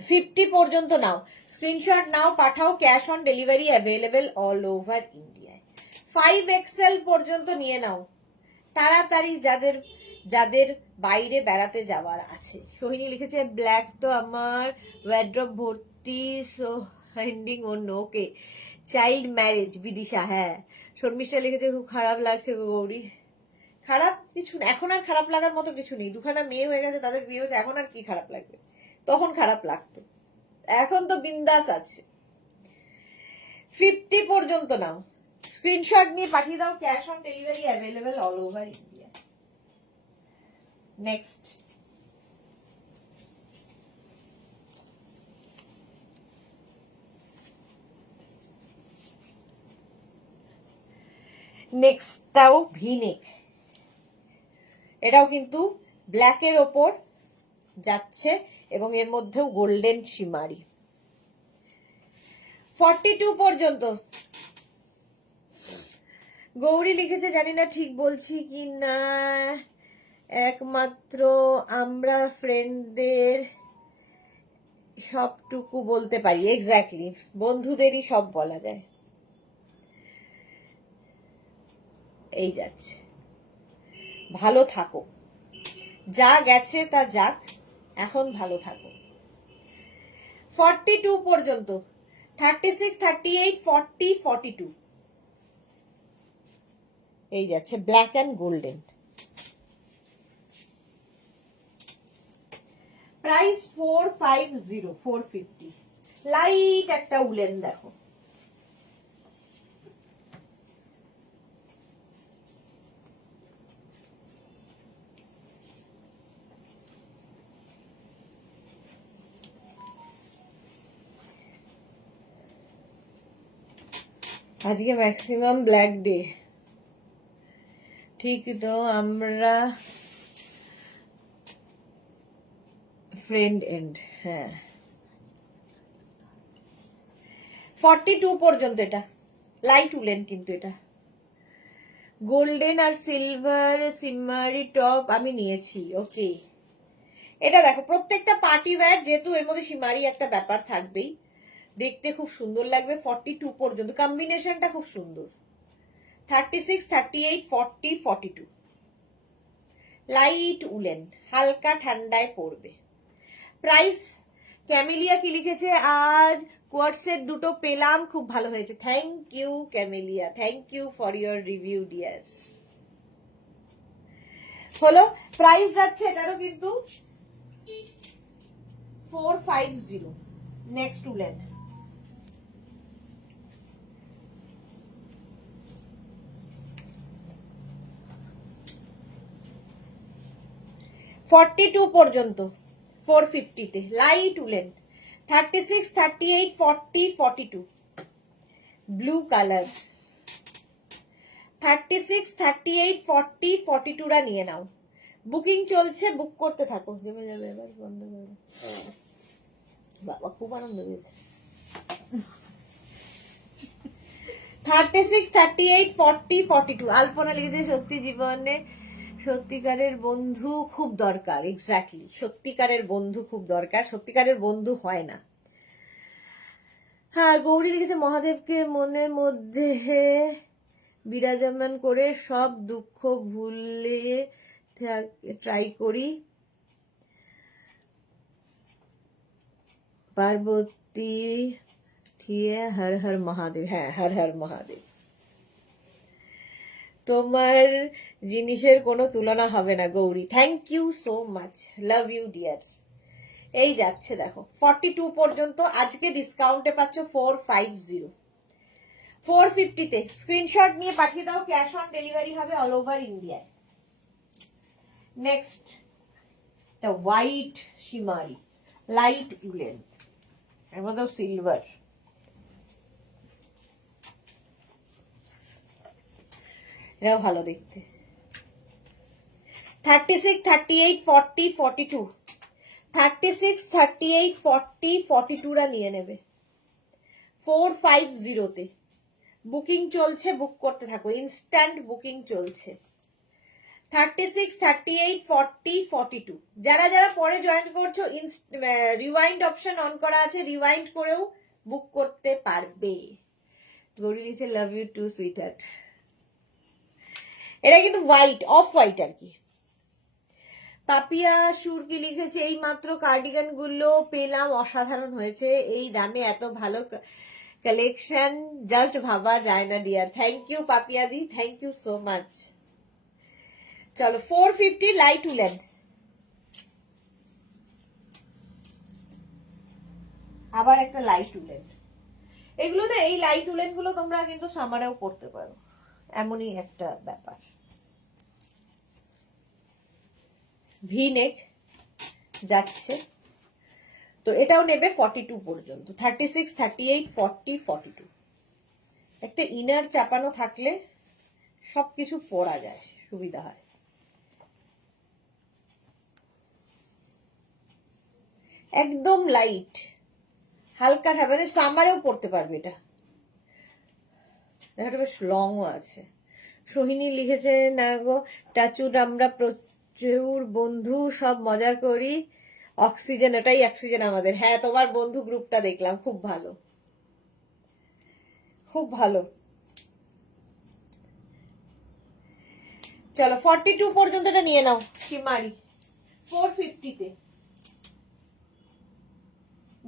50 পর্যন্ত নাও, স্ক্রিনশট নাও, পাঠাও, cash on delivery available all over ইন্ডিয়ায়। 5XL পর্যন্ত নিয়ে নাও তাড়াতাড়ি, যাদের যাদের বাইরে বেড়াতে যাওয়ার আছে। সোহিনী লিখেছে ব্ল্যাক তো আমার ওয়ার্ড্রপ ভর্তি, সো হেন্ডিং ও নোকে চাইল্ড ম্যারেজ বিদিশা। হ্যাঁ শর্মিষ্ঠা লিখেছে খুব খারাপ লাগছে গো গৌরী। খারাপ কিছু না, এখন আর খারাপ লাগার মতো কিছু নেই। দুখানা মেয়ে হয়ে গেছে, তাদের বিয়ে হয়েছে, এখন আর কি খারাপ লাগবে? তখন খারাপ লাগতো, এখন তো বিন্দাস আছে। 50 পর্যন্ত নাও, স্ক্রিনশট নিয়ে পাঠিয়ে দাও, cash on delivery available all over India. Next নেক্সটটাও ভিনেক, এটাও কিন্তু ব্ল্যাকের ওপর যাচ্ছে এবং এর মধ্যেও গোল্ডেন শিমারি। 42 পর্যন্ত। গৌরী লিখেছে, জানি না ঠিক বলছি কি না, একমাত্র আমরা ফ্রেন্ডদের সবটুকু বলতে পারি। এক্স্যাক্টলি, বন্ধুদেরই সব বলা যায়। এই যাচ্ছে, ভালো থাকো, যা গেছে তা যাক, এখন ভালো থাকো। 42 পর্যন্ত। 36, 38, 40, 42 এই যাচ্ছে black and golden. Price 450, 450। Light একটা উলেন দেখো। আজকে ম্যাক্সিমাম ব্ল্যাক ডে। ঠিক তো, আমরা ফ্রেন্ড এন্ড। হ্যাঁ, 42 পর্যন্ত। এটা লাইট উলেন, কিন্তু এটা গোল্ডেন আর সিলভার সিমারি টপ আমি নিয়েছি। ওকে, এটা দেখো, প্রত্যেকটা পার্টি ওয়্যার, যেহেতু এর মধ্যে সিমারি একটা ব্যাপার থাকবেই, দেখতে খুব সুন্দর লাগবে। 42 পর্যন্ত, কম্বিনেশনটা খুব সুন্দর। 36, 38, 40, 42 লাইট উলেন, হালকা ঠান্ডায় পড়বে। প্রাইস, ক্যামেলিয়া কি লিখেছে, আজ কোয়ার্টসের দুটো পেলাম, খুব ভালো হয়েছে। Thank you Camelia, thank you for your review dear. হলো, প্রাইস যাচ্ছে এটারও কিন্তু 450। Next woollen. $42 পর্যন্ত, 450-তে লাইট উলেন। 36, 38, 40, 42 blue colour. 36, 38, 40, 42 রা নিয়ে নাও। বুকিং চলছে, বুক করতে থাকো। জমে যাবে, এবার বন্ধ করবে। বাবা, খুব আনন্দ হয়েছে। 36, 38, 40, 42 আলপনা লিখেছে, সত্যি জীবনে সত্যিকারের বন্ধু খুব দরকার। এক্স্যাক্টলি, সত্যিকারের বন্ধু খুব দরকার, সত্যিকারের বন্ধু হয় না। হ্যাঁ, গৌরী লিখেছে, মহাদেবকে মনের মধ্যে বিরাজমান করে সব দুঃখ ভুলে ট্রাই করি। পার্বতী ঠিয়ে হর হর মহাদেব। হ্যাঁ, হর হর মহাদেব। তোমার জিনিসের কোনো তুলনা হবে না Gauri. Thank you so much, love you dear. এই যাচ্ছে দেখো 42 পর্যন্ত। আজকে ডিসকাউন্টে পাচ্ছ 450। 450-তে স্ক্রিনশট নিয়ে পাঠিয়ে দাও, ক্যাশ অন ডেলিভারি হবে অল ওভার ইন্ডিয়ায়। নেক্সট, এটা হোয়াইট শিমারি, লাইট উলেন, এর মধ্যেও সিলভার। এটাও ভালো দেখতে। 36, 38, 40, 42 36, 38, 40, 42 রা নিয়ে নেবে। 450-তে বুকিং চলছে, বুক করতে থাকো, ইনস্ট্যান্ট বুকিং চলছে। 36, 38, 40, 42 যারা যারা পরে জয়েন করছো, রিওয়াইন্ড অপশন অন করা আছে, রিওয়াইন্ড করেও বুক করতে পারবে। গৌরী লিখছে, love you too sweetheart. এটা কিন্তু হোয়াইট, অফ হোয়াইট আর কি। পাপিয়া সুর কি লিখেছে, এই মাত্র কার্ডিগান গুলো পেলাম, অসাধারণ হয়েছে, এই দামে এত ভালো কালেকশন জাস্ট ভাবা যায় না dear. Thank you Papiya di, thank you so much. চলো 450 লাইট উলেন। আবার একটা লাইট উলেন। এগুলো না, এই লাইট উলেন গুলো তোমরা কিন্তু সামারেও পড়তে পারো, এমনই একটা ব্যাপার। ভি নেক যাচ্ছে, তো এটাও নেবে 42 পর্যন্ত। 36, 38, 40, 42 একটা ইনার চাপানো থাকলে সবকিছু পরা যায়, সুবিধা হয়। একদম লাইট, হালকা মানে সামারেও পরতে পারবে এটা। এটা বেশ লংও আছে। সোহিনী লিখেছে, না গো টাচুর আমরা প্রচুর বন্ধু, সব মজা করি। অক্সিজেন, এটাই অক্সিজেন আমাদের। হ্যাঁ, তোমার বন্ধু গ্রুপটা দেখলাম, খুব ভালো, খুব ভালো। চলো 42 পর্যন্ত এটা নিয়ে নাও শিমারি, 450-তে।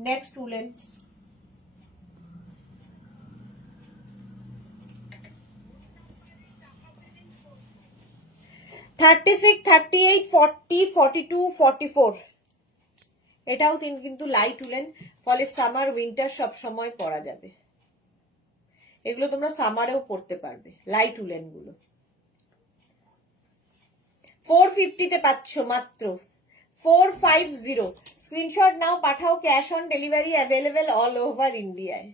Next woollen. 36, 38, 40, 42, 44। এটাও কিন্তু লাইট উলেন, ফলে সামার উইন্টার সব সময় পরা যাবে। এগুলো তোমরা সামারেও পরতে পারবে, লাইট উলেন গুলো। 450-তে পাচ্ছ মাত্র, 450। স্ক্রিনশট নাও, পাঠাও, cash on delivery available all over ইন্ডিয়ায়।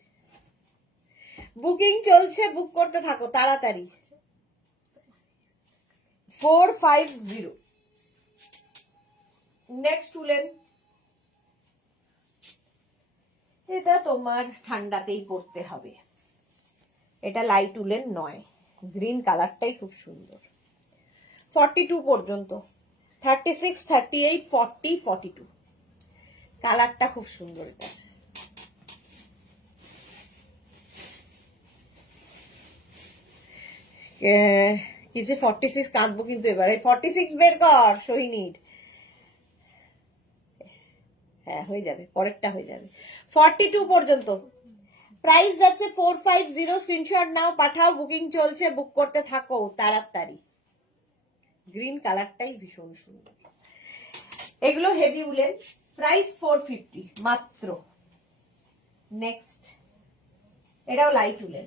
বুকিং চলছে, বুক করতে থাকো তাড়াতাড়ি। 450। Next woollen. এটা তোমার ঠান্ডাতেই পরতে হবে, এটা লাইট উলেন নয়, গ্রিন কালারটাই খুব সুন্দর। 42 পর্যন্ত, 36, 38, 40, 42। কালারটা খুব সুন্দর এটা। কিছু 46 কাটবো কিন্তু এবার, 46 বের কর সোহিনীর। হ্যাঁ হয়ে যাবে, পরেরটা হয়ে যাবে। 42 পর্যন্ত প্রাইস যাচ্ছে 450। স্ক্রিনশট নাও, পাঠাও, বুকিং চলছে, বুক করতে থাকো তাড়াতাড়ি। গ্রিন কালারটাই ভীষণ সুন্দর। এগুলো হেভি উলেন, প্রাইস 450 মাত্র। নেক্সট, এটাও লাইট উলেন।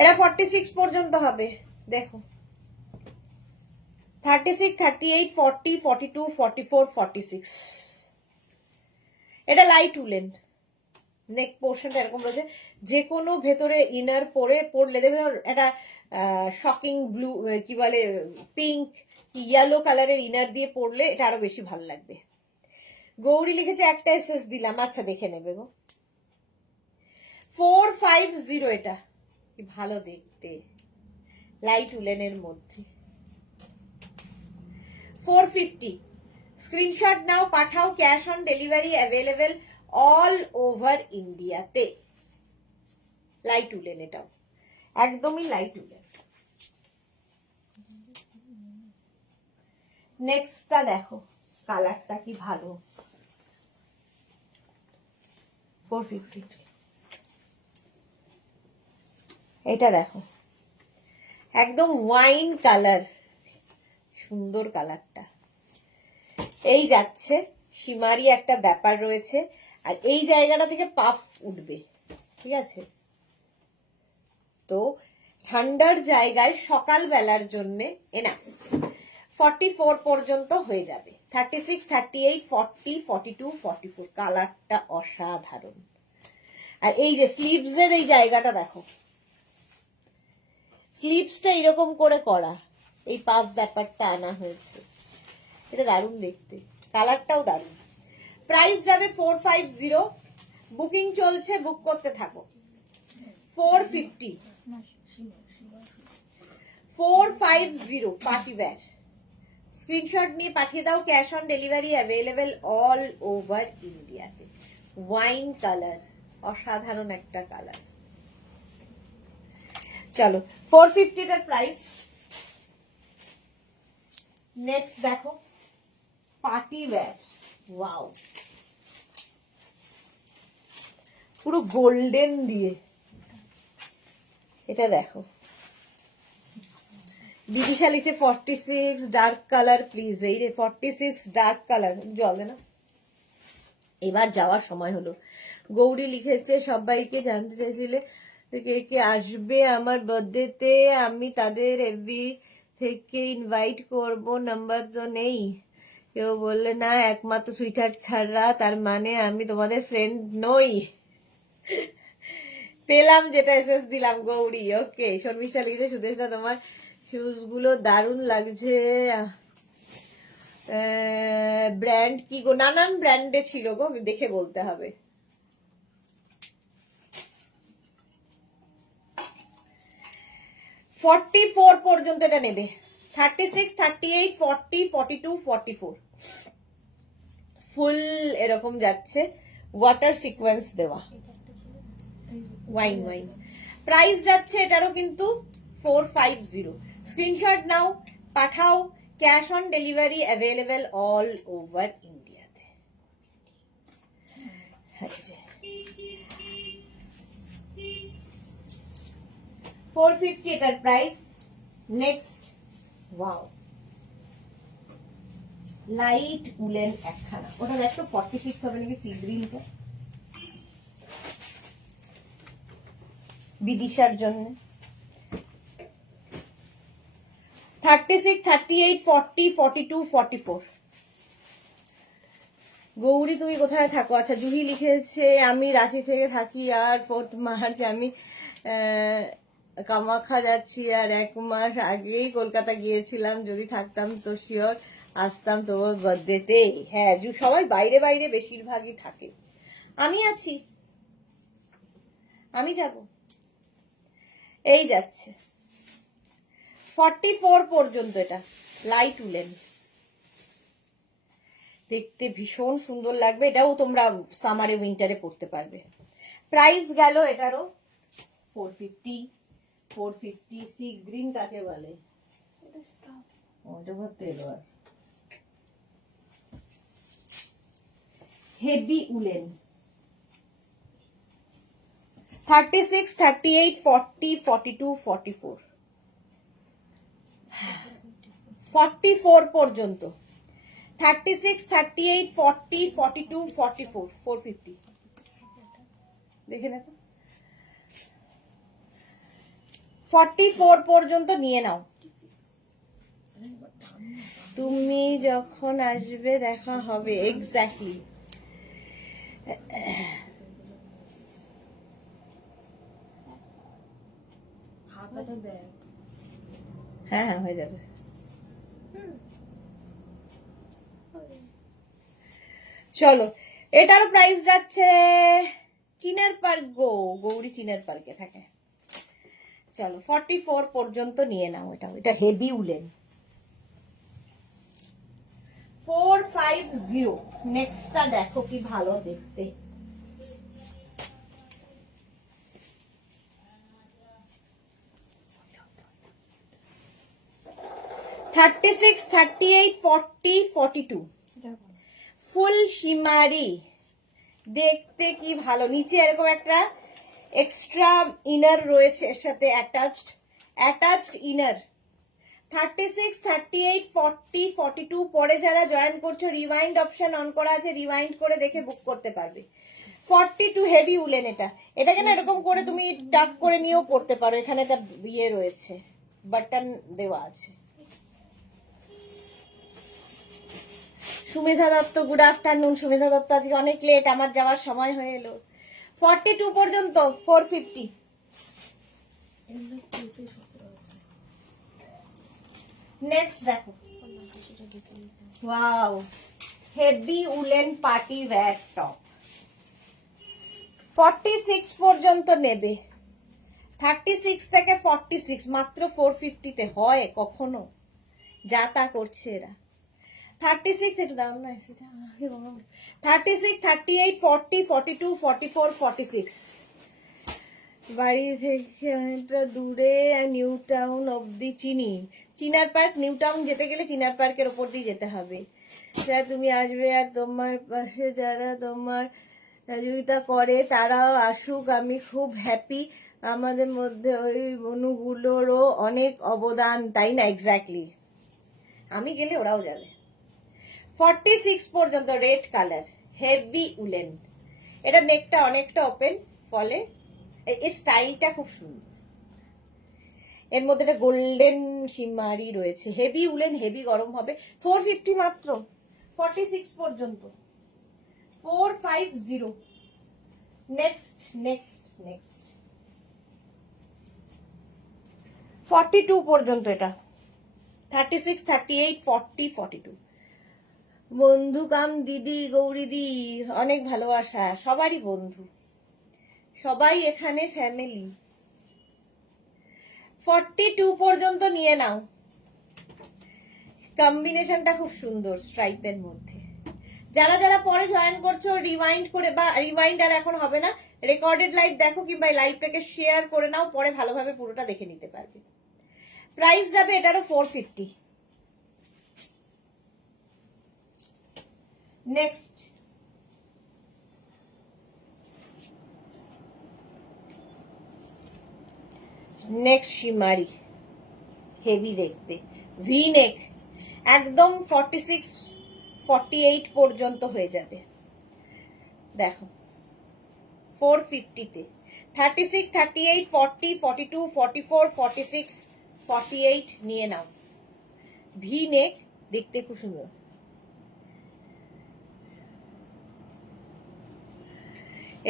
এটা 46 পর্যন্ত হবে, দেখো। 36, 38, 40, 42, 44, 46। এটা লাইট উলেন, নেক পোর্শনটা এরকম রয়েছে। যে কোনো ভেতরে ইনার পরলে দেখবে একটা শকিং ব্লু, কি বলে, পিঙ্ক ইয়েলো কালারের ইনার দিয়ে পরলে এটা আরো বেশি ভালো লাগবে। গৌরী লিখেছে একটা এসএস দিলাম, আচ্ছা দেখে নেবে গো। 450, এটা কি ভালো দেখতে, লাইট উলেনের মধ্যে। 450। স্ক্রিনশট নাও, পাঠাও, cash on delivery available all over ইন্ডিয়াতে। লাইট উলেন, এটাও একদমই লাইট উলেন। নেক্সটটা দেখো, কালারটা কি ভালো। 450। এটা দেখো, একদম ওয়াইন কালার, সুন্দর কালারটা। এই যাচ্ছে শিমারি একটা ব্যাপার রয়েছে, আর এই জায়গাটা থেকে পাফ উঠবে, ঠিক আছে? তো ঠান্ডার জায়গায় সকাল বেলার জন্য এনাফ। 44 পর্যন্ত হয়ে যাবে। 36, 38, 40, 42, 44। কালারটা অসাধারণ। আর এই যে স্লিভসের এই জায়গাটা দেখো, স্লিভসটা এরকম করে করা, এই পাফ ব্যাপারটা আনা হয়েছে, এটা দারুণ দেখতে, কালারটাও দারুণ। প্রাইস যাবে 450। বুকিং চলছে, বুক করতে থাকো। 450, 450 পার্টি ওয়্যার। স্ক্রিনশট নিয়ে পাঠিয়ে দাও, cash on delivery available all over ইন্ডিয়াতে। ওয়াইন কালার, অসাধারণ একটা কালার। চলো 450 এর প্রাইস। নেক্সট দেখো, পার্টি ওয়্যার, ওয়াও, পুরো গোল্ডেন দিয়ে। এটা দেখো, দিদিশা লিখছে 46 ডার্ক কালার প্লিজ। এই রে 46 ডার্ক কালার, জলে না। এবার যাওয়ার সময় হলো। গৌরী লিখেছে, সবাইকে জানতে চাইছিলে কে কে আসবে আমার বার্থডেতে, আমি তাদের এফবি থেকে ইনভাইট করব, নাম্বার তো নেই। কেউ বললে না, একমাত্র সুইটহার্ট ছাড়া, তার মানে আমি তোমাদের ফ্রেন্ড নই। পেলাম যেটা এসএস দিলাম গৌরী। ওকে, শর্মিষ্ঠা লিখেছে, সুদেশটা তোমার শুজ গুলো দারুণ লাগছে। ব্র্যান্ড কি গো, নানান ব্র্যান্ডে ছিল গো, আমি দেখে বলতে হবে। $44 পর্যন্ত এটা নেবে। 36, 38, 40, 42, 44 ফুল এরকম যাচ্ছে, ওয়াটার সিকোয়েন্স দেওয়া, ওয়াইন ওয়াইন। প্রাইস যাচ্ছে এটারও কিন্তু 450। স্ক্রিনশট নাও, পাঠাও। Cash on delivery available all over ইন্ডিয়াতে। 450 এটার price. Next, wow, light woollen একখানা, ওটা দেখো 46 হবে নাকি, সি গ্রিনটা বিদিশার জন্য। 36, 38, 40, 42, 44। গৌরী তুমি কোথায় থাকো? আচ্ছা, জুহি লিখেছে আমি রাঁচি থেকে থাকি, আর 4 মার্চ আমি কামাখ্যা যাচ্ছি, আর 1 মাস আগেই কলকাতা গিয়েছিলাম, যদি থাকতাম তো শিওর আসতাম তোমার বার্থডেতে। হ্যাঁ, সবাই বাইরে বাইরে বেশিরভাগই থাকে। আমি আছি, আমি যাব। এই যাচ্ছে 44 পর্যন্ত। এটা লাইট উলেন, দেখতে ভীষণ সুন্দর লাগবে। এটাও তোমরা সামারে উইন্টারে পরতে পারবে। প্রাইস গেল এটারও 450। 450। সি গ্রিন কাকে বলে? Heavy woollen. 36, 38, 40, 42, 44 44 পর্যন্ত। 36, 38, 40, 42, 44 450। দেখে না তো, 44 পর্যন্ত নিয়ে নাও। তুমি যখন আসবে দেখা হবে। এক্স্যাক্টলি। হ্যাঁ হ্যাঁ, হয়ে যাবে। চলো, এটারও প্রাইস যাচ্ছে। চিনার পার্ক গো, গৌরী চিনার পার্কে থাকে। চলো 44 পর্যন্ত নিয়ে নাও। এটা হেভি উলেন। 450। নেক্সটটা দেখো কি ভালো দেখতে। 36, 38, 40, 42 ফুল শিমারি, দেখতে কি ভালো। নিচে এরকম একটা এক্সট্রা ইনার রয়েছে, এর সাথে অ্যাটাচড ইনার। 36, 38, 40, 42 পরে যারা জয়েন করছো, রিওয়াইন্ড অপশন অন করা আছে, রিওয়াইন্ড করে দেখে বুক করতে পারবে। 42 হেভি উলেন। এটাকে না এরকম করে তুমি টাক করে নিয়েও পড়তে পারো। এখানে একটা ইয়ে রয়েছে, বাটন দেওয়া আছে। Sumedha Dutta, good afternoon. সুমেধা দত্ত, আজকে অনেক লেট, আমার যাওয়ার সময় হয়ে এলো। 42 পর্যন্ত 450। নেক্সট দেখো, wow, heavy woollen party wear top. 46 পর্যন্ত নেবে। 36 থেকে 46 মাত্র 450 তে হয় কখনো? যা তা করছে এরা। 36, এটা দাও না, 36, 38, 40, 42, 44, 46। বাড়ি থেকে অনেকটা দূরে, নিউ টাউন অব্দি। চিনার পার্ক, নিউ টাউন যেতে গেলে চিনার পার্কের ওপর দিয়ে যেতে হবে। স্যার তুমি আসবে, আর তোমার পাশে যারা তোমার সহযোগিতা করে তারাও আসুক, আমি খুব হ্যাপি। আমাদের মধ্যে ওই বনুগুলোরও অনেক অবদান, তাই না? এক্স্যাক্টলি, আমি গেলে ওরাও যাবে। 46 পর্যন্ত রেড কালার, হেভি উলেন। এটা নেকটা অনেকটা ওপেন, ফলে এই স্টাইলটা খুব সুন্দর। এর মধ্যে একটা গোল্ডেন শিমারি রয়েছে। হেভি উলেন, হেভি গরম হবে। 450 মাত্র। 46 পর্যন্ত 450। নেক্সট নেক্সট নেক্সট 42 পর্যন্ত এটা, 36, 38, 40, 42। বন্ধু কাম দিদি, গৌরীদি, অনেক ভালোবাসা, সবারই বন্ধু, সবাই এখানে ফ্যামিলি। 42 পর্যন্ত নিয়ে নাও। কম্বিনেশনটা খুব সুন্দর স্ট্রাইপের মধ্যে। যারা যারা পরে জয়েন করছো রিমাইন্ড করে, বা রিমাইন্ডার এখন হবে না, রেকর্ডেড লাইভ দেখো কিংবা লাইভটাকে শেয়ার করে নাও, পরে ভালোভাবে পুরোটা দেখে নিতে পারবে। প্রাইস যাবে এটারও 450। নেক্সট, নেক্সট শিমারি, হেভি দেখতে, ভি নেক, একদম 46, 48 পর্যন্ত হয়ে যাবে। দেখো 450 তে 36, 38, 40, 42, 44, 46, 48 নিয়ে নাও। ভি নেক দেখতে খুব সুন্দর।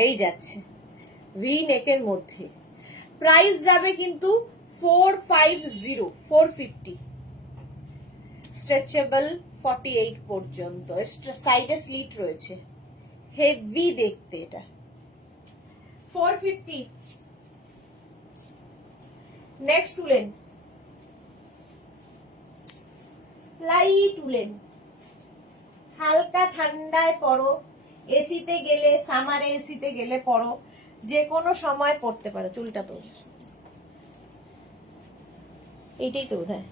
এই যাচ্ছে ভি নেকের মধ্যে। প্রাইস যাবে কিন্তু 450, 450। স্ট্রেচেবল 48 পর্যন্ত, সাইডে স্লিট রয়েছে, হেভি দেখতে এটা। 450। নেক্সট উলেন, লাইট উলেন, হালকা ঠান্ডায় পরো, এসিতে গেলে, সামারে এসিতে গেলে পরো, যে কোনো সময় পড়তে পারো। চুলটা তো এইটাই তো বোধ হয়।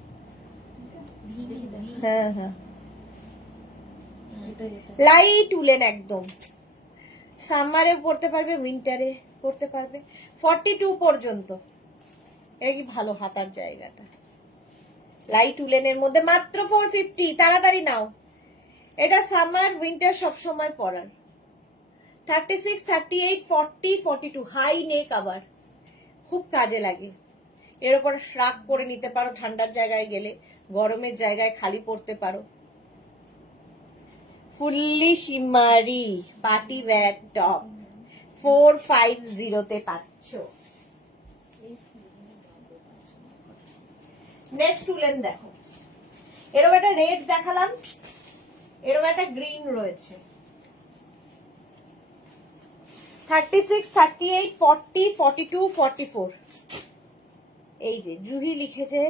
হ্যাঁ হ্যাঁ, লাইট উলেন একদম, সামারে পড়তে পারবে, উইন্টারে পড়তে পারবে। 42 পর্যন্ত। এটা কি ভালো হাতার জায়গাটা, লাইট উলেনের মধ্যে মাত্র 450। তাড়াতাড়ি নাও, এটা সামার উইন্টার সব সময় পরার। 36, 38, 40, 42, হাই নেক, আবার খুব কাজে লাগে। এর উপর শ্রাক করে নিতে পারো, ঠান্ডার জায়গায় গেলে, গরমের জায়গায় খালি পরতে পারো। ফুললি শিমারি পার্টি ওয়্যার টপ 450 তে পাচ্ছ। নেক্সট উলেন দেখো, এরকম একটা রেড দেখালাম, এরকম একটা গ্রিন রয়েছে। 36, 38, 40, 42, 44। এই যে জুহি লিখেছে,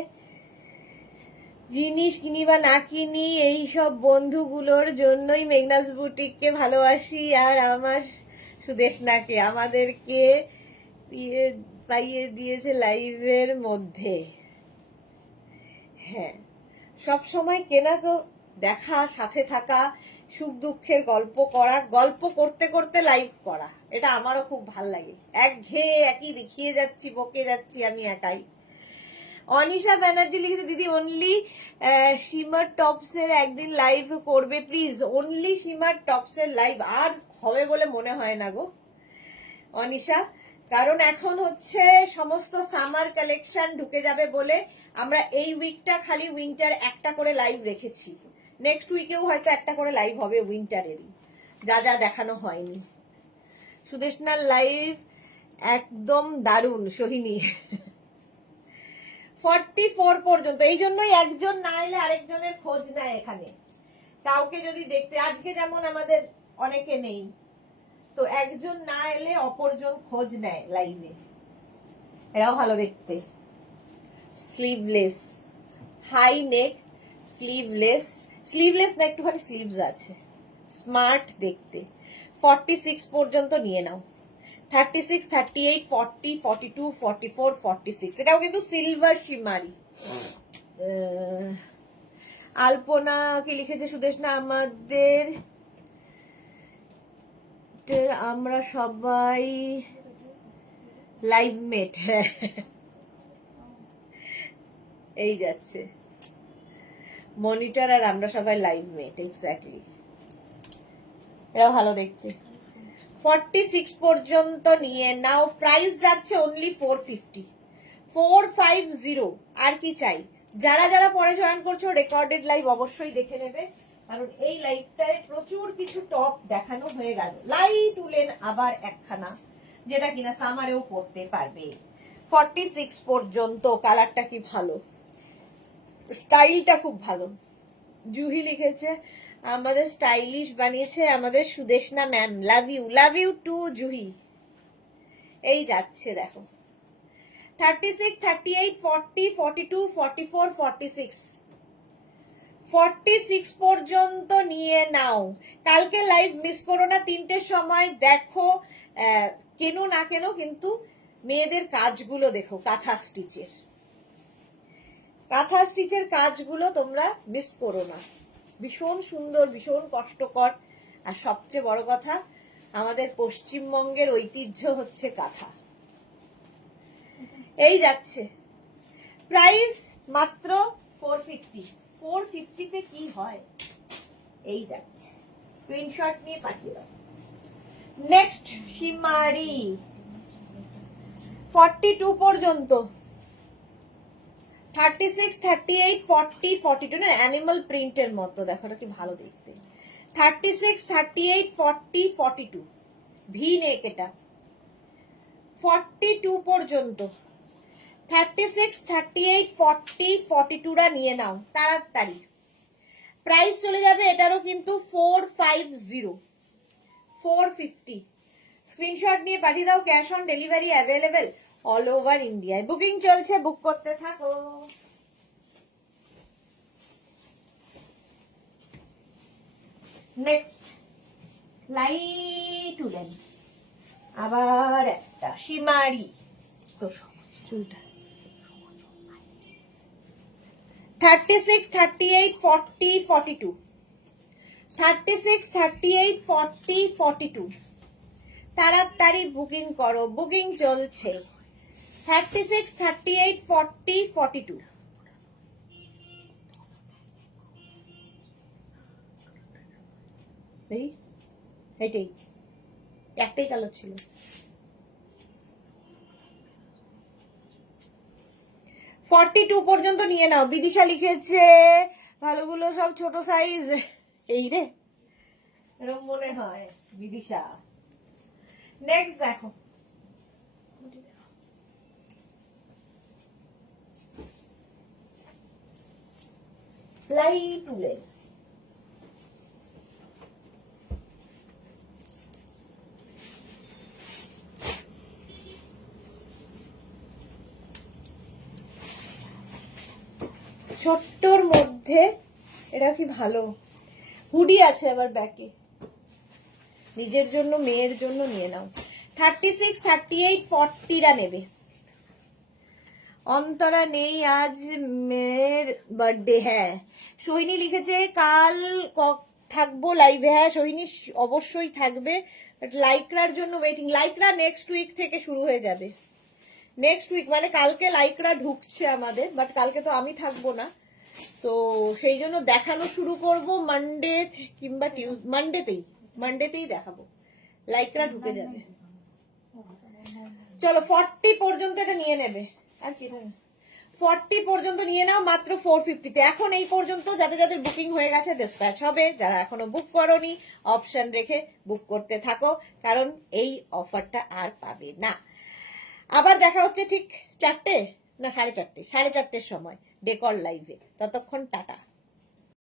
জিনিস কিনি বা না কিনি এই সব বন্ধুগুলোর জন্যই মেঘনাস বুটিককে ভালোবাসি, আর আমার সুদেশনাকে, আমাদেরকে পাইয়ে দিয়েছে লাইভের মধ্যে। হ্যাঁ, সব সময় কেনা তো দেখা, সাথে থাকা, সুখ দুঃখের গল্প করা, গল্প করতে করতে লাইভ করা, এটা আমারও খুব ভাল লাগে। একঘেয়ে একই দেখিয়ে যাচ্ছি, বকে যাচ্ছি আমি একাই। অনিশা ব্যানার্জি লিখেছে, দিদি অনলি শিমার টপস এর একদিন লাইভ করবে প্লিজ। অনলি শিমার টপস এর লাইভ আর হবে বলে মনে হয় না গো অনিশা, কারণ এখন হচ্ছে সমস্ত সামার কালেকশন ঢুকে যাবে বলে আমরা এই উইকটা খালি উইন্টার একটা করে লাইভ রেখেছি। নেক্সট উইকেও হয়তো একটা করে লাইভ হবে উইন্টারেরই, যা যা দেখানো হয়নি। সুদেশনার লাইভ একদম দারুণ সোহিনী। 44 পর্যন্ত, এই জন্যই একজন না এলে আরেকজনের খোঁজ নেয় এখানে। কাউকে যদি দেখতে, আজকে যেমন আমাদের অনেকে নেই, তো একজন না এলে অপরজন খোঁজ নেয় লাইভে। এটাও ভালো দেখতে। Sleeveless, high neck, sleeveless, sleeveless না একটুখানি স্লিভস আছে, স্মার্ট দেখতে। 46 পর্যন্ত নিয়ে নাও। 36, 38, 40, 42, 44, 46। এটাও কিন্তু সিলভার শিমারি। আলপনা কি লিখেছে সুদেশনা, আমাদের আমরা সবাই লাইভ মেট। এই যাচ্ছে মনিটর আর আমরা সবাই লাইভ মেট, এক্স্যাক্টলি। এটা ভালো দেখতে। 46 পর্যন্ত নিয়ে নাও। প্রাইস যাচ্ছে অনলি 450, 450। আর কি চাই? যারা যারা পরে জয়েন করছো রেকর্ডেড লাইভ অবশ্যই দেখে নেবে, কারণ এই লাইভটায় প্রচুর কিছু টপ দেখানো হয়ে গেল। লাইট উলেন আবার একখানা, যেটা কিনা সামারেও পড়তে পারবে। 46 পর্যন্ত। কালারটা কি ভালো, স্টাইলটা খুব ভালো। জুহি লিখেছে আমাদের স্টাইলিশ বানিয়েছে আমাদের Sudeshna ma'am, love you too Juhi. এই যাচ্ছে দেখো 36, 38, 40, 42, 44, 46, 46 পর্যন্ত নিয়ে নাও। কালকে লাইভ মিস করো না, 3টের সময় দেখো। কেন না কেন কিন্তু মেয়েদের কাজগুলো দেখো, কাঁথা স্টিচের কাজগুলো তোমরা মিস করো না। ভীষণ সুন্দর, ভীষণ কষ্টকর। আর সবচেয়ে বড় কথা, আমাদের পশ্চিমবঙ্গের ঐতিহ্য হচ্ছে কাঁথা। এই যাচ্ছে প্রাইস মাত্র 450। 450 কি হয়, এই যাচ্ছে। স্ক্রিনশট নিয়ে পাঠিয়ে দাও। নেক্সট শিমারি 42 পর্যন্ত। 36, 38, 40, 42 না অ্যানিমাল প্রিন্টের মতো, দেখো এটা কি ভালো দেখতে। 36, 38, 40, 42 ভি নেক এটা। 42 পর্যন্ত 36, 38, 40, 42টা নিয়ে নাও তাড়াতাড়ি। প্রাইস চলে যাবে এটারও কিন্তু 450, 450। স্ক্রিনশট নিয়ে পাঠিয়ে দাও। Cash on delivery available all over ইন্ডিয়ায়। বুকিং চলছে, বুক করতে থাকো। নেক্সট লাইট উলেন, আবার একটা শিমারি। তো চুলটা 36, 38, 40, 42, 36, 38, 40, 42 তাড়াতাড়ি বুকিং করো, বুকিং চলছে। 36, 38, 40, 42 এটাই একটাই কালার ছিল। 42 পর্যন্ত নিয়ে নাও। বিদিশা লিখেছে ভালোগুলো সব ছোট সাইজ। এই রে, এরকম মনে হয় বিদিশা। নেক্সট দেখো লাইট উলেন, ছোট্টর মধ্যে। এটা কি ভালো, হুডি আছে আবার ব্যাকে। নিজের জন্য মেয়ের জন্য নিয়ে নাও। 36, 38, 40টা নেবে। অন্তরা নেই, আজ মেয়ের বার্থডে। হ্যাঁ সোহিনী লিখেছে কাল থাকবো লাইভে। হ্যাঁ সোহিনী অবশ্যই থাকবে, লাইকরার জন্য ওয়েটিং। লাইকরা নেক্সট উইক থেকে শুরু হয়ে যাবে। নেক্সট উইক মানে কালকে লাইকরা ঢুকছে আমাদের, বাট কালকে তো আমি থাকবো না, তো সেই জন্য দেখানো শুরু করব মানডে কিংবা মানডেতেই দেখাবো, লাইকরা ঢুকে যাবে। চলো 40 পর্যন্ত এটা নিয়ে নেবে। আর কি 40 পর্যন্ত নিয়ে নাও মাত্র 450-তে। এখন এই পর্যন্ত যাদের যাদের বুকিং হয়ে গেছে ডিসপ্যাচ হবে। যারা এখনো বুক করোনি অপশন রেখে বুক করতে থাকো, কারণ এই অফারটা আর পাবে না। আবার দেখা হচ্ছে ঠিক 4টে না 4:30, 4:30 সময় ডেকর লাইভে। ততক্ষণ টাটা।